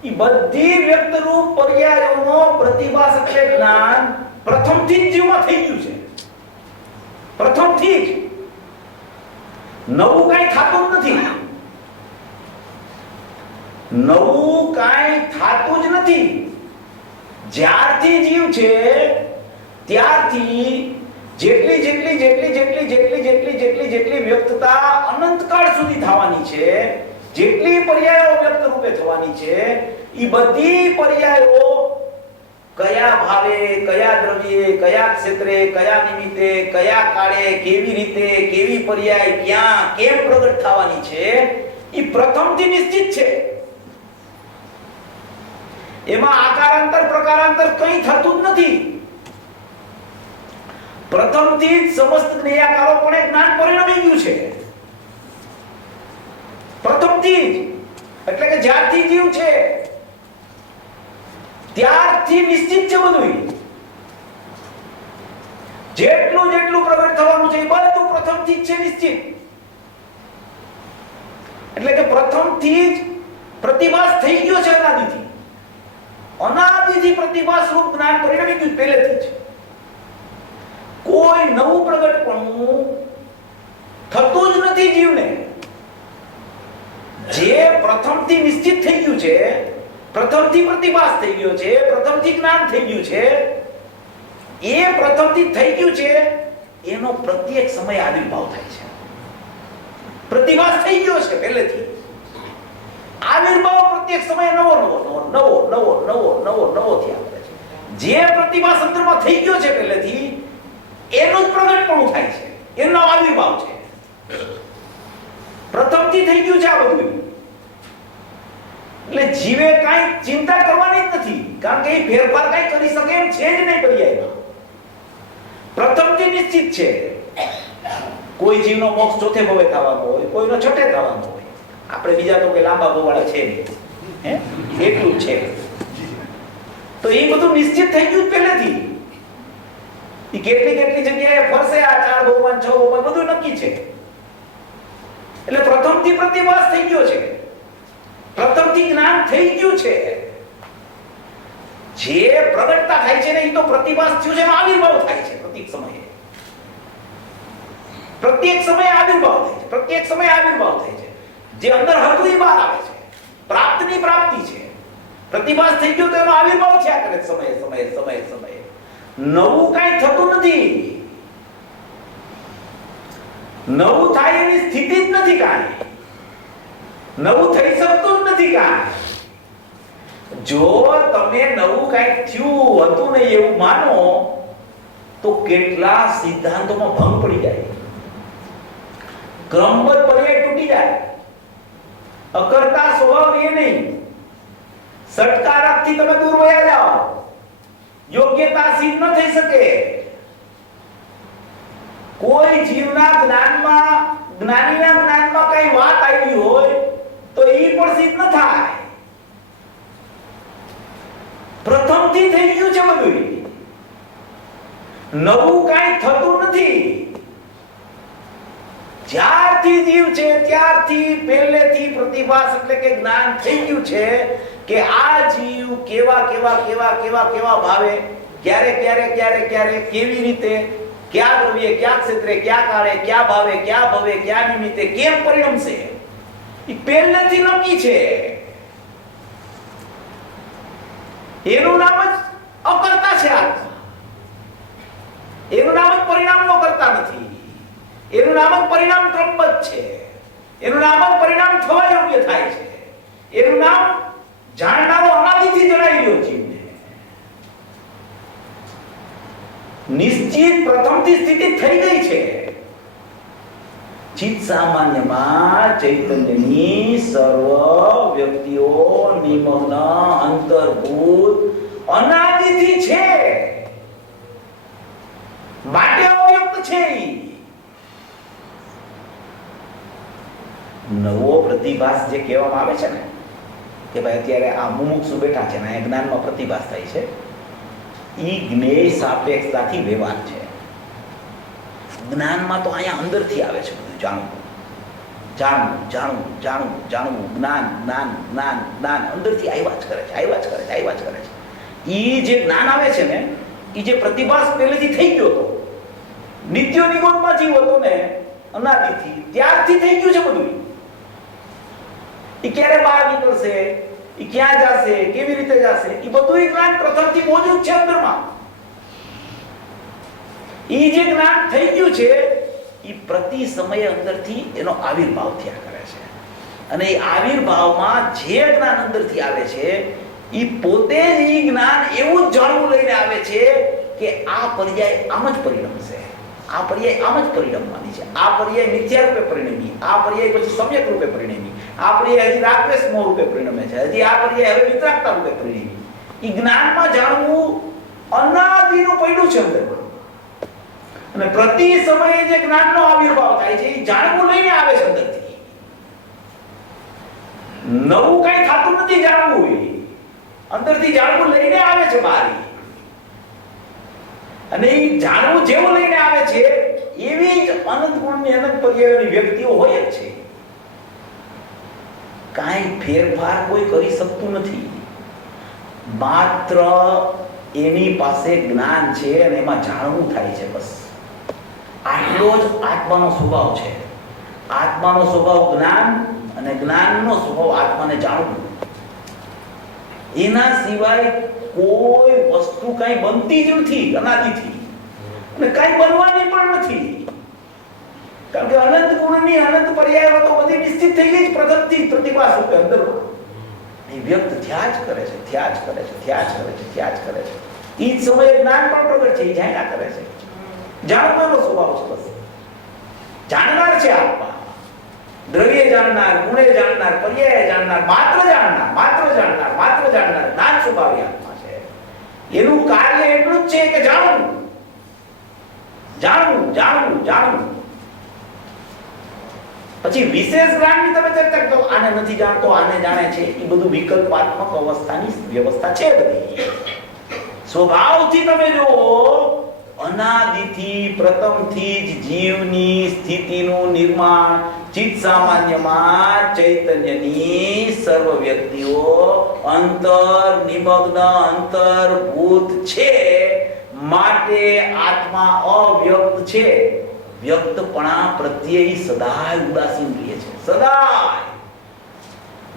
એ બધી વ્યક્તરૂપ પર્યાયોનો પ્રતિભાસ એટલે જ્ઞાન પ્રથમથી જ જીવમાં થઈ ગયું છે. પ્રથમથી જ નવું કાંઈ થતું જ નથી. નવું કાંઈ થતું જ નથી. જ્યારથી જીવ છે ત્યારથી જેટલી વ્યક્તતા અનંતકાળ સુધી થવાની છે, જેટલી પર્યાયો વ્યક્ત રૂપે થવાની છે, એ બધી પર્યાયો કયા ભાવે, કયા દ્રવ્યે, કયા ક્ષેત્રે, કયા નિમિત્તે, કયા કાળે, કેવી રીતે, કેવી પર્યાય, ક્યાં, કેમ પ્રગટ થવાની છે, એ પ્રથમથી નિશ્ચિત છે. એમાં આકારાંતર પ્રકારાંતર કંઈ થતું જ નથી. પ્રથમથી જ સમસ્ત જ્ઞેયાકારો પણ જ્ઞાન પરિણમી ગયું છે. પ્રથમથી જ, એટલે કે જ્યારથી જીવ છે ત્યારથી નિશ્ચિત છે બધું. જેટલું જેટલું પ્રગટ થવાનું છે એ બધું પ્રથમથી જ છે નિશ્ચિત. એટલે કે પ્રથમથી જ પ્રતિભાસ થઈ ગયો છે. અનાદિથી પ્રતિભાસ રૂપ જ્ઞાન પરિણમી ગયું પહેલેથી જ. કોઈ નવું પ્રગટપણું થતું જ નથી જીવને. જે પ્રથમથી નિશ્ચિત થઈ ગયું છે, પ્રથમથી પ્રતિભાસ થઈ ગયો છે, પ્રથમથી જ્ઞાન થઈ ગયું છે, એ પ્રથમથી થઈ ગયું છે એનો પ્રત્યેક સમય આવિર્ભાવ થાય છે. પ્રતિભાસ થઈ ગયો છે પહેલેથી. આવિર્ભાવ પ્રત્યેક સમય નવો નવો નવો નવો નવો નવો નવો નવો થયા કરે છે. જે પ્રતિભાસ અંતરમાં થઈ ગયો છે પહેલેથી એનું જ પ્રગટપણું થાય છે, એનો આવિર્ભાવ છે. પ્રથમથી થઈ ગયું છે આ બધું. એટલે જીવે કાંઈ ચિંતા કરવાની જ નથી, કારણ કે એ ફેરફાર કાંઈ કરી શકે એમ છે જ નહીં. પર્યાયમાં પ્રથમથી નિશ્ચિત છે. કોઈ જીવનો મોક્ષ ચોથે ભવે થવાનો હોય, કોઈનો છઠ્ઠે થવાનો હોય. આપણે બીજા તો કે લાંબા ભવવાળા છે નહીં, એટલું જ છે. તો એ બધું નિશ્ચિત થઈ ગયું પહેલેથી. એ કેટલી કેટલી જગ્યાએ ફરશે, આ 4 ભવવાન 6 ભવવાન બધું નક્કી છે. એટલે પ્રથમથી પ્રતિભાસ થઈ ગયો છે, પ્રથમથી જ્ઞાન થઈ ગયું છે. જે પ્રગટતા થાય છે ને એ તો પ્રતિભાસ થયું છે, એનો આવિર્ભાવ થાય છે પ્રત્યેક સમયે. પ્રત્યેક સમયે આવિર્ભાવ થાય છે, પ્રત્યેક સમયે આવિર્ભાવ થાય છે. જે અંદર હતું એ બહાર આવે છે. પ્રાપ્તની પ્રાપ્તિ છે. પ્રતિભાસ થઈ ગયો તો એનો આવિર્ભાવ થયા કરે સમયે સમયે સમયે સમયે. નવું કાંઈ થતું નથી. નવું થાય એની સ્થિતિ જ નથી કાંઈ. નવું થઈ શકતું જ નથી કાંઈ. જો તમે નવું કાંઈક થયું હતું નહીં એવું માનો તો કેટલા સિદ્ધાંતોમાં ભંગ પડી જાય. ક્રમબદ્ધ પર્યાય તૂટી જાય. અકર્તા સ્વભાવ એ નહીં. સટકારકથી તમે દૂર વયા જાઓ. યોગ્યતા સિદ્ધ ન થઈ શકે. કોઈ જીવના જ્ઞાનમાં, જ્ઞાનીના જ્ઞાનમાં કઈ વાત આવી હોય તો એ પણ સિદ્ધ ન થાય. પ્રથમથી થઈ ગયું છે બધું. નવું કાંઈ થતું નથી. જ્યારથી જીવ છે ત્યારથી પહેલેથી પ્રતિભાસ એટલે કે જ્ઞાન થઈ ગયું છે કે આ જીવ કેવા કેવા કેવા કેવા કેવા ભાવે, ક્યારે ક્યારે ક્યારે ક્યારે, કેવી રીતે, ક્યાં દ્રવ્યે, ક્યાં ક્ષેત્રે, ક્યાં કાળે, ક્યાં ભાવે, ક્યાં ભવે, ક્યાં નિમિત્તે કેમ પરિણમશે એ પહેલેથી નક્કી છે. એનું નામ જ અકર્તા છે. આત્મા એનું નામ જ પરિણામનો કરતા નથી. એનું નામ જ પરિણામ ક્રમબદ્ધ છે. એનું નામ જ પરિણામ થવા યોગ્ય થાય છે. એનું નામ જાણનારો અનાદિથી જણાઈ રહ્યો જીવને. નિશ્ચિત પ્રથમથી સ્થિતિ થઈ ગઈ છે. ચિત્ત સામાન્યમાં ચૈતન્યની સર્વ વ્યક્તિઓ નિમગ્ન અંતર્ભૂત અનાદિથી છે. માટે અવ્યક્ત છે. નવો પ્રતિભાસ જે કહેવામાં આવે છે ને કે ભાઈ અત્યારે આ મુમુક્ષુ બેઠા છે ને આ જ્ઞાનમાં પ્રતિભાસ થાય છે, ઈ જ્ઞેય સાપેક્ષતાથી વ્યવહાર છે. જ્ઞાનમાં તો અહીંયા અંદરથી આવે છે બધું. જાણવું જાણવું જાણવું જાણવું જાણવું, જ્ઞાન જ્ઞાન જ્ઞાન જ્ઞાન અંદરથી આવ્યા જ કરે છે, આવ્યા જ કરે છે, આવ્યા જ કરે છે. ઈ જે જ્ઞાન આવે છે ને ઈ જે પ્રતિભાસ પહેલેથી થઈ ગયો હતો, નિત્ય નિગુણમાં જીવ હતો ને અનાદિથી, ત્યારથી થઈ ગયું છે બધું. ઈ ક્યારે બહાર નીકળશે, ઈ ક્યાં જશે, કેવી રીતે જશે, ઈ બધું જ્ઞાન પ્રથમથી મોજૂદ છે અંદરમાં. ઈ જે જ્ઞાન થઈ ગયું છે ઈ પ્રતિ સમયે અંદરથી એનો આવિર્ભાવ થયા કરે છે. અને એ આવિર્ભાવમાં જે જ્ઞાન અંદરથી આવે છે ઈ પોતે જ ઈ જ્ઞાન એવું જ જાણવું લઈને આવે છે કે આ પર્યાય આમ જ પરિણમશે, આ પર્યાય આમ જ પરિણમવાની છે, આ પર્યાય મિથ્યા રૂપે પરિણમી, આ પર્યાય પછી સમ્યક રૂપે પરિણમી, આ પર્યાય હજી રાગદ્વેષ મોહ રૂપે પરિણમે છે, હજી આ પર્યાય હવે વિતરાગતા રૂપે પરિણમી. ઈ જ્ઞાનમાં જાણવું અનાદિનું પડ્યું છે અંદર. અને પ્રતિ સમયે જે જ્ઞાનનો આવિર્ભાવ થાય છે એ જાણવું લઈને આવે છે અંદરથી. નવું કઈ થતું નથી, જાણવું અંદરથી જાણવું લઈને આવે છે બહાર. અને એ જાણવું જેવું લઈને આવે છે એવી જ અનંત ગુણની અનંત પર્યાયોની વ્યક્તિઓ હોય જ છે. કાંઈ ફેરફાર કોઈ કરી શકતું નથી. માત્ર એની પાસે જ્ઞાન છે અને એમાં જાણવું થાય છે, બસ આટલો જ આત્માનો સ્વભાવ છે. આત્માનો સ્વભાવ જ્ઞાન અને જ્ઞાનનો સ્વભાવ આત્માને જાણવું. એના સિવાય કોઈ વસ્તુ કઈ બનતી જ નથી અનાદિથી, અને કઈ બનવાની પણ નથી. કારણ કે અનંત ગુણની અનંત પર્યાયો તો બધી નિશ્ચિત થઈ ગઈ પ્રગતિ પ્રતિભાસ રૂપે અંદર એ વ્યક્ત થયા જ કરે છે, થયા જ કરે છે, થયા જ કરે છે, થયા જ કરે છે. એ જ સમયે જ્ઞાન પણ પ્રગટ છે, એ જાણ્યા કરે છે. જાણવાનો સ્વભાવ છે, બસ જાણનાર છે આત્મા. દ્રવ્ય જાણનાર, ગુણે જાણનાર, પર્યાય જાણનાર, માત્ર જાણનાર, માત્ર જાણનાર, માત્ર જાણનાર જ્ઞાન સ્વભાવી આત્મા છે. એનું કાર્ય એટલું જ છે કે જાણવું, જાણવું, જાણવું, જાણવું. પછી વિશેષ જ્ઞાનની તમે ચર્ચા કરો, આને નથી જાણતો, આને જાણે છે, એ બધું વિકલ્પાત્મક અવસ્થાની વ્યવસ્થા છે બધી. સ્વભાવથી તમે જો અનાદિથી પ્રથમથી જ જીવની સ્થિતિનું નિર્માણ ચિત્ત સામાન્યમાં ચૈતન્યની સર્વ વ્યક્તિઓ અંતર નિમગ્ન અંતર્ભૂત છે. માટે આત્મા અવ્યક્ત છે. વ્યક્તપણા પ્રત્યે સદાય ઉદાસીન રહે છે. સદાય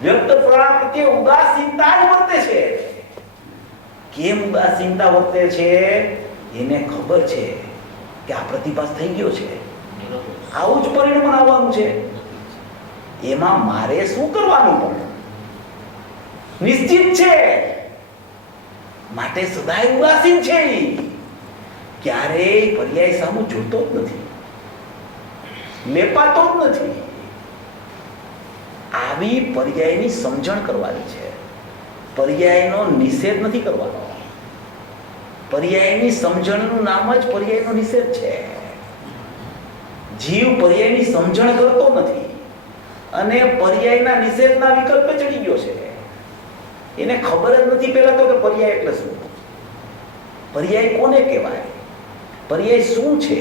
વ્યક્તપણા પ્રત્યે ઉદાસીનતા જ વર્તે છે. કેમ ઉદાસીનતા વર્તે છે? એને ખબર છે કે આ પ્રતિભાસ થઈ ગયો છે, આવું જ પરિણામ આવવાનું છે. એમાં મારે શું કરવાનું પણ નિશ્ચિત છે. માટે સદાય ઉદાસીન છે. ક્યારેય પર્યાય સામું જોતો જ નથી, લેપાતો જ નથી. આવી પર્યાયની સમજણ કરવાની છે. પર્યાયનો નિષેધ નથી કરવાનો. પર્યાયની સમજણનું નામ જ પર્યાયનો નિષેધ છે. જીવ પર્યાયની સમજણ કરતો નથી અને પર્યાયના નિષેધના વિકલ્પે ચડી ગયો છે. એને ખબર જ નથી પહેલા તો કે પર્યાય એટલે શું, પર્યાય કોને કહેવાય, પર્યાય શું છે,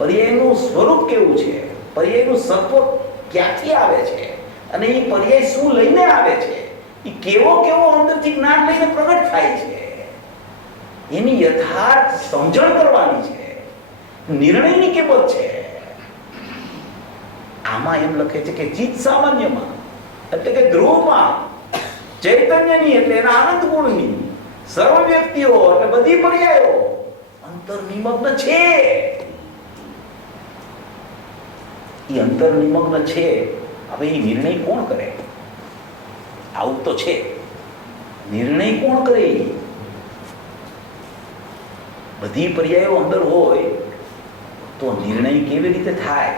પર્યાયનું સ્વરૂપ કેવું છે, પર્યાયનું સત્વ ક્યાંથી આવે છે અને એ પર્યાય શું લઈને આવે છે, એ કેવો કેવો અંદરથી જ્ઞાન લઈને પ્રગટ થાય છે, એની યથાર્થ સમજણ કરવાની છે. નિર્ણયની કિંમત છે. આમાં એમ લખે છે કે ચિત્ત સામાન્યમાં એટલે કે ધ્રુવમાં ચૈતન્યની એટલે એના આનંદ ગુણની સર્વ વ્યક્તિઓ એટલે બધી પર્યાયો અંતર નિમગ્ન છે. એ અંતર નિમગ્ન છે. હવે એ નિર્ણય કોણ કરે? આવું તો છે, નિર્ણય કોણ કરે? બધી પર્યાયો અંદર હોય તો નિર્ણય કેવી રીતે થાય?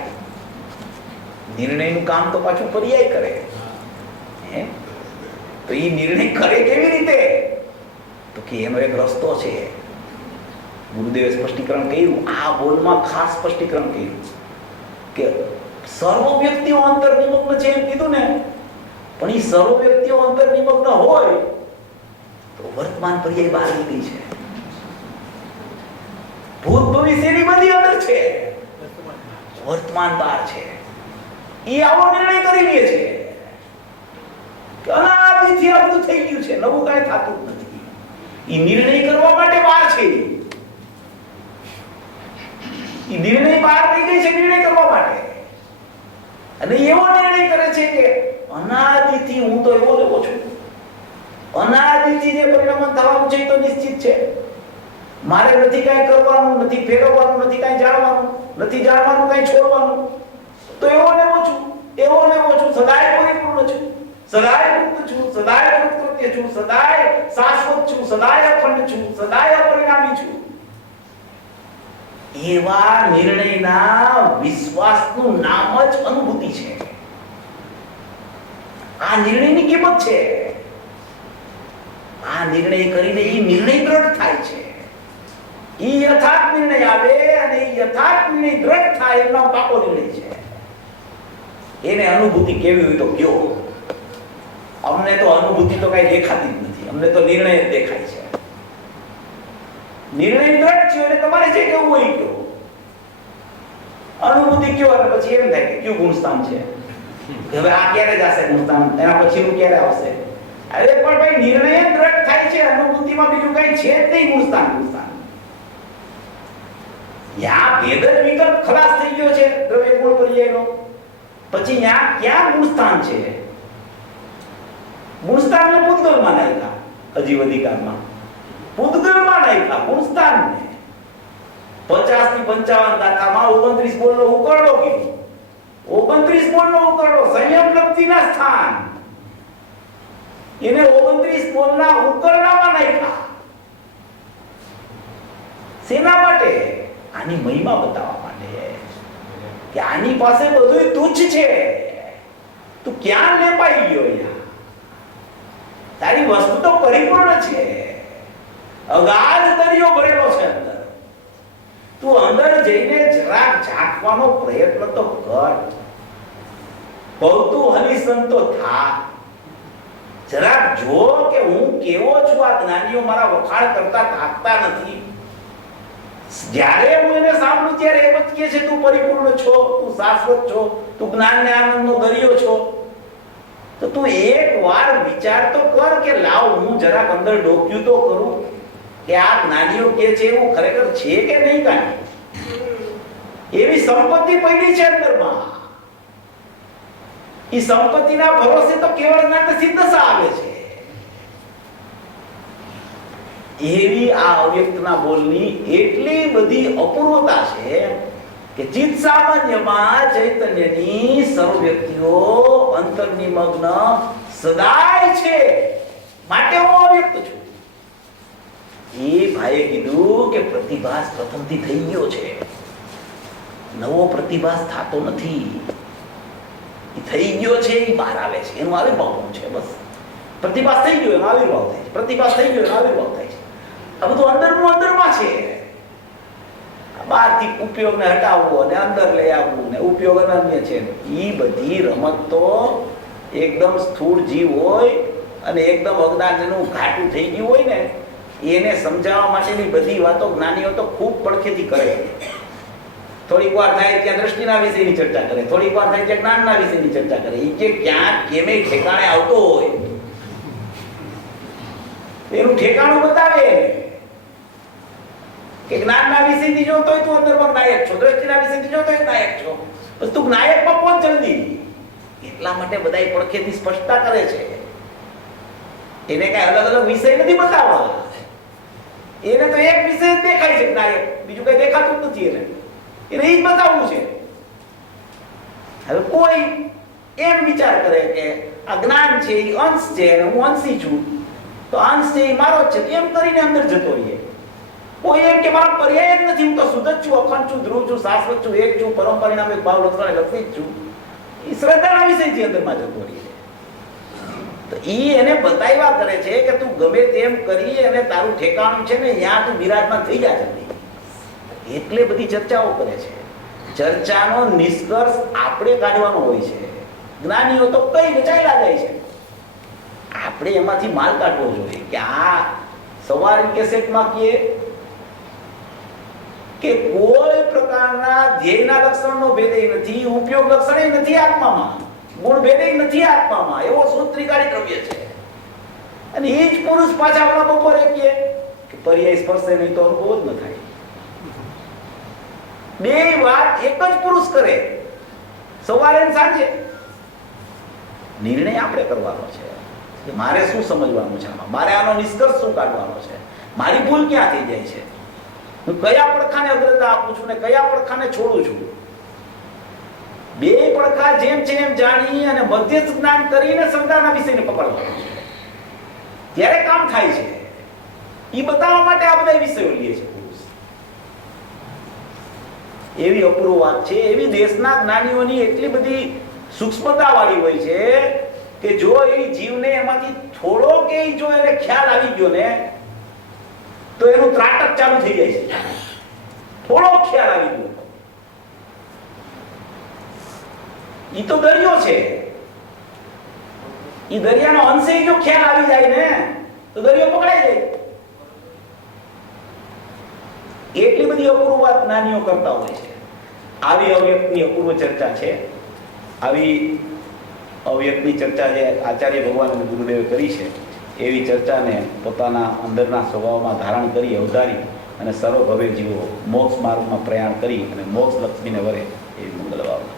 નિર્ણયનું કામ તો પાછું પર્યાય કરે. તો એ નિર્ણય કરે કેવી રીતે? તો કે એનો એક રસ્તો છે. ગુરુદેવે સ્પષ્ટીકરણ કર્યું, આ બોલમાં ખાસ સ્પષ્ટીકરણ કર્યું કે સર્વ વ્યક્તિઓ અંતર નિમગ્ન છે એમ કીધું ને, પણ એ સર્વ વ્યક્તિઓ અંતર નિમગ્ન હોય તો વર્તમાન પર્યાય બહાર નીકળી છે. ભૂત ભવિષ્યની બધી અંદર છે, વર્તમાન બહાર છે. એ આવો નિર્ણય કરી લે છે કે અનાદિથી આ બધું થઈ ગયું છે, નવું કાંઈ થતું જ નથી. એ નિર્ણય કરવા માટે બહાર છે. એ નિર્ણય બહાર થઈ ગઈ છે નિર્ણય કરવા માટે. અને એવો નિર્ણય કરે છે કે અનાદિથી હું તો એવો લેવો છું, અનાદિથી જે પરિણામ થવાનું છે એ તો નિશ્ચિત છે. મારે નથી કાંઈ કરવાનું, નથી ફેરવવાનું, નથી કાંઈ જાણવાનું, નથી જાણવાનું કાંઈ છોડવાનું. તો એવો લેવો છું, એવો લેવો છું. સદાય પરિપૂર્ણ છું, સદાય મુક્ત છું, સદાય મુક્ત સત્ય છું, સદાય શાશ્વત છું, સદાય અખંડ છું, સદાય અપરિણામી છું. એવા નિર્ણયના વિશ્વાસનું નામ જ અનુભૂતિ છે. આ નિર્ણયની કિંમત છે. આ નિર્ણય કરીને એ નિર્ણય દ્રઢ થાય છે. એ યથાર્થ નિર્ણય આવે અને યથાર્થ નિર્ણય દ્રઢ થાય એનો પાકો નિર્ણય છે. એને અનુભૂતિ કેવી હોય તો કયો. અમને તો અનુભૂતિ તો કઈ દેખાતી જ નથી, અમને તો નિર્ણય જ દેખાય છે. નિર્ણય દ્રઢ છે એટલે તમારે જે કહેવું હોય કયો. અનુભૂતિ કયો અને પછી એમ થાય કે કયું ગુણસ્થાન છે, હવે આ ક્યારે જશે ગુણસ્થાન, એના પછીનું ક્યારે આવશે. અરે પણ ભાઈ નિર્ણય દ્રઢ થાય છે, અનુભૂતિમાં બીજું કઈ છે જ નહીં. ગુણસ્થાન યા ભેદ જ વિકલ્પ ખલાસ થઈ ગયો છે દ્રવ્ય ગુણ પર્યાયનો. પછી યા ક્યાં ગુણસ્થાન છે? ગુણસ્થાનને પૂતગલમાં નાખ્યા, અજીવ અધિકારમાં પૂતગલમાં નાખ્યા ગુણસ્થાનને. 50 થી 55 ગાથામાં 29 બોલનો ઉકરડો કીધો. 29 બોલનો ઉકરડો સંયમ લબ્ધિના સ્થાન, એને 29 બોલના ઉકરડામાં નાખ્યા. શેના માટે? આની મહિમા બતાવવા માટે કે આની પાસે બધું તુચ્છ છે. તું ક્યાં લેપાઈ ગયો? યાર તારી વસ્તુ તો પરિપૂર્ણ છે. અગાધ દરિયો ભરેલો છે અંદર. તું અંદર જઈને જરાક ઝાંકવાનો પ્રયત્ન તો કર. કૌતૂહલી સંતો થા. જરાક જો કે હું કેવો છું. આ જ્ઞાનીઓ મારા વખાણ કરતા થાકતા નથી. જ્યારે હું એને સાંભળું ત્યારે એમ જ કહે છે તું પરિપૂર્ણ છો, તું શાશ્વત છો, તું જ્ઞાન આનંદનો દરિયો છો. તો તું એક વાર વિચાર તો કર કે લાવ હું જરાક અંદર ડોક્યું તો કરું કે આ જ્ઞાનીઓ કે છે એવું ખરેખર છે કે નહીં. કાંઈ એવી સંપત્તિ પડી છે અંદરમાં. એ સંપત્તિના ભરોસે તો કેવળ જ્ઞાન સિદ્ધસા આવે છે. એવી આ અવ્યક્તના બોલની એટલી બધી અપૂર્વતા છે કે ચિત્ત સામાન્યમાં ચૈતન્યની સર્વ વ્યક્તિઓ અંતર્નિમગ્ન સદાય છે. માટે હું અવ્યક્ત છું. એ ભાઈએ કીધું કે પ્રતિભાસ પ્રથમથી થઈ ગયો છે, નવો પ્રતિભાસ થતો નથી. એ થઈ ગયો છે, એ બહાર આવે છે, એનું આવિર્ભાવ છે. બસ પ્રતિભાસ થઈ ગયો એનો આવિર્ભાવ થાય છે, પ્રતિભાસ થઈ ગયો એનો આવિર્ભાવ થાય છે. આ બધું અંદરનું અંદરમાં છે. બહારથી ઉપયોગને હટાવવો અને અંદર લઈ આવવું ને ઉપયોગ અનન્ય છે. એ બધી રમત તો એકદમ સ્થૂળ જીવ હોય અને એકદમ અજ્ઞાનનું ઘાટું થઈ ગયું હોય ને એને સમજાવવા માટેની બધી વાતો જ્ઞાનીઓ તો ખૂબ પડખેથી કરે. થોડીક વાર થાય ત્યાં દ્રષ્ટિના વિષયની ચર્ચા કરે, થોડીક વાર થાય ત્યાં જ્ઞાનના વિષયની ચર્ચા કરે. એ કે ક્યાંક કેમે ઠેકાણે આવતો હોય એનું ઠેકાણું બતાવે કે જ્ઞાનના વિષયથી જોતો હોય તું અંદરમાં નાયક છો, દ્રષ્ટિના વિષયથી જોતો હોય નાયક છો. બસ તું નાયકમાં પહોંચ જલ્દી. એટલા માટે બધાય પડખેથી સ્પષ્ટતા કરે છે. એને કઈ અલગ અલગ વિષય નથી બતાવવા. એને તો એક વિષય જ દેખાય છે નાયક, બીજું કઈ દેખાતું નથી. એને એ જ બતાવવું છે. હવે કોઈ એમ વિચાર કરે કે આ જ્ઞાન છે એ અંશ છે અને હું અંશી છું, તો અંશ છે એ મારો જ છે, એમ કરીને અંદર જતો રહીએ. કોઈ એમ કે મારો પર્યાય જ નથી, હું તો શુદ્ધ છું, અખંડ છું, ધ્રુવ છું, શાશ્વત છું, એક છું, પરમ પરિણામે ભાવ લક્ષણે લક્ષિત છું. એ શ્રદ્ધાના વિષયથી અંદરમાં જતો રહીએ. તો ઈ એને બતાવ્યા કરે છે કે તું ગમે તેમ કરી અને તારું ઠેકાણું છે ને ત્યાં તું બિરાજમાન થઈ જા જલ્દી. એટલે બધી ચર્ચાઓ કરે છે. ચર્ચાનો નિષ્કર્ષ આપણે કાઢવાનો હોય છે. જ્ઞાનીઓ તો કઈ ચાલ્યા જાય છે, આપણે એમાંથી માલ કાઢવો જોઈએ કે આ સવારી કેસેટમાં કે કોઈ પ્રકારના ધ્યેયના લક્ષણનો ભેદે નથી, ઉપયોગ લક્ષણે નથી આત્મામાં, ગુણ ભેદે નથી આત્મામાં. એવો સૂત્રીકારી દ્રવ્ય છે. અને એ જ પુરુષ પાછા આપણા બપોરે કહે કે પર્યાય સ્પર્શે નહીં તો અનુભવ જ ન થાય. બે વાત એક જ પુરુષ કરે, સવારે ને સાંજે. નિર્ણય આપણે કરવાનો છે કે મારે શું સમજવાનું છે આમાં, મારે આનો નિષ્કર્ષ શું કાઢવાનો છે, મારી ભૂલ ક્યાં થઈ જાય છે, હું કયા પડખાને અગ્રતા આપું છું ને કયા પડખાને છોડું છું. બે પડખા જેમ છે એમ જાણી અને મધ્યસ્થ જ્ઞાન કરીને શબ્દના વિષયને પકડવાનો છે. ત્યારે કામ થાય છે. એ બતાવવા માટે આ બધા વિષયો લે છે પુરુષ. એવી અપૂર્વ વાત છે. એવી દેશના જ્ઞાનીઓની એટલી બધી સૂક્ષ્મતા વાળી હોય છે કે જો એ જીવને એમાંથી થોડો કે જો એને ખ્યાલ આવી ગયો ને તો એનું ત્રાટક ચાલુ થઈ જાય છે. થોડો ખ્યાલ આવી ગયો ઈ તો દરિયો છે. ઈ દરિયાનો અંશે જો ખ્યાલ આવી જાય ને તો દરિયો પકડાઈ જાય. એટલી બધી અપૂર્વ વાત જ્ઞાનીઓ કરતા હોય છે. આવી અવ્યક્તની અપૂર્વ ચર્ચા છે. આવી અવ્યક્તની ચર્ચા જે આચાર્ય ભગવાન અને ગુરુદેવે કરી છે એવી ચર્ચાને પોતાના અંદરના સ્વભાવમાં ધારણ કરી અવધારી અને સર્વભવે જીવો મોક્ષ માર્ગમાં પ્રયાણ કરી અને મોક્ષ લક્ષ્મીને વરે એવી મંગલ ભાવના.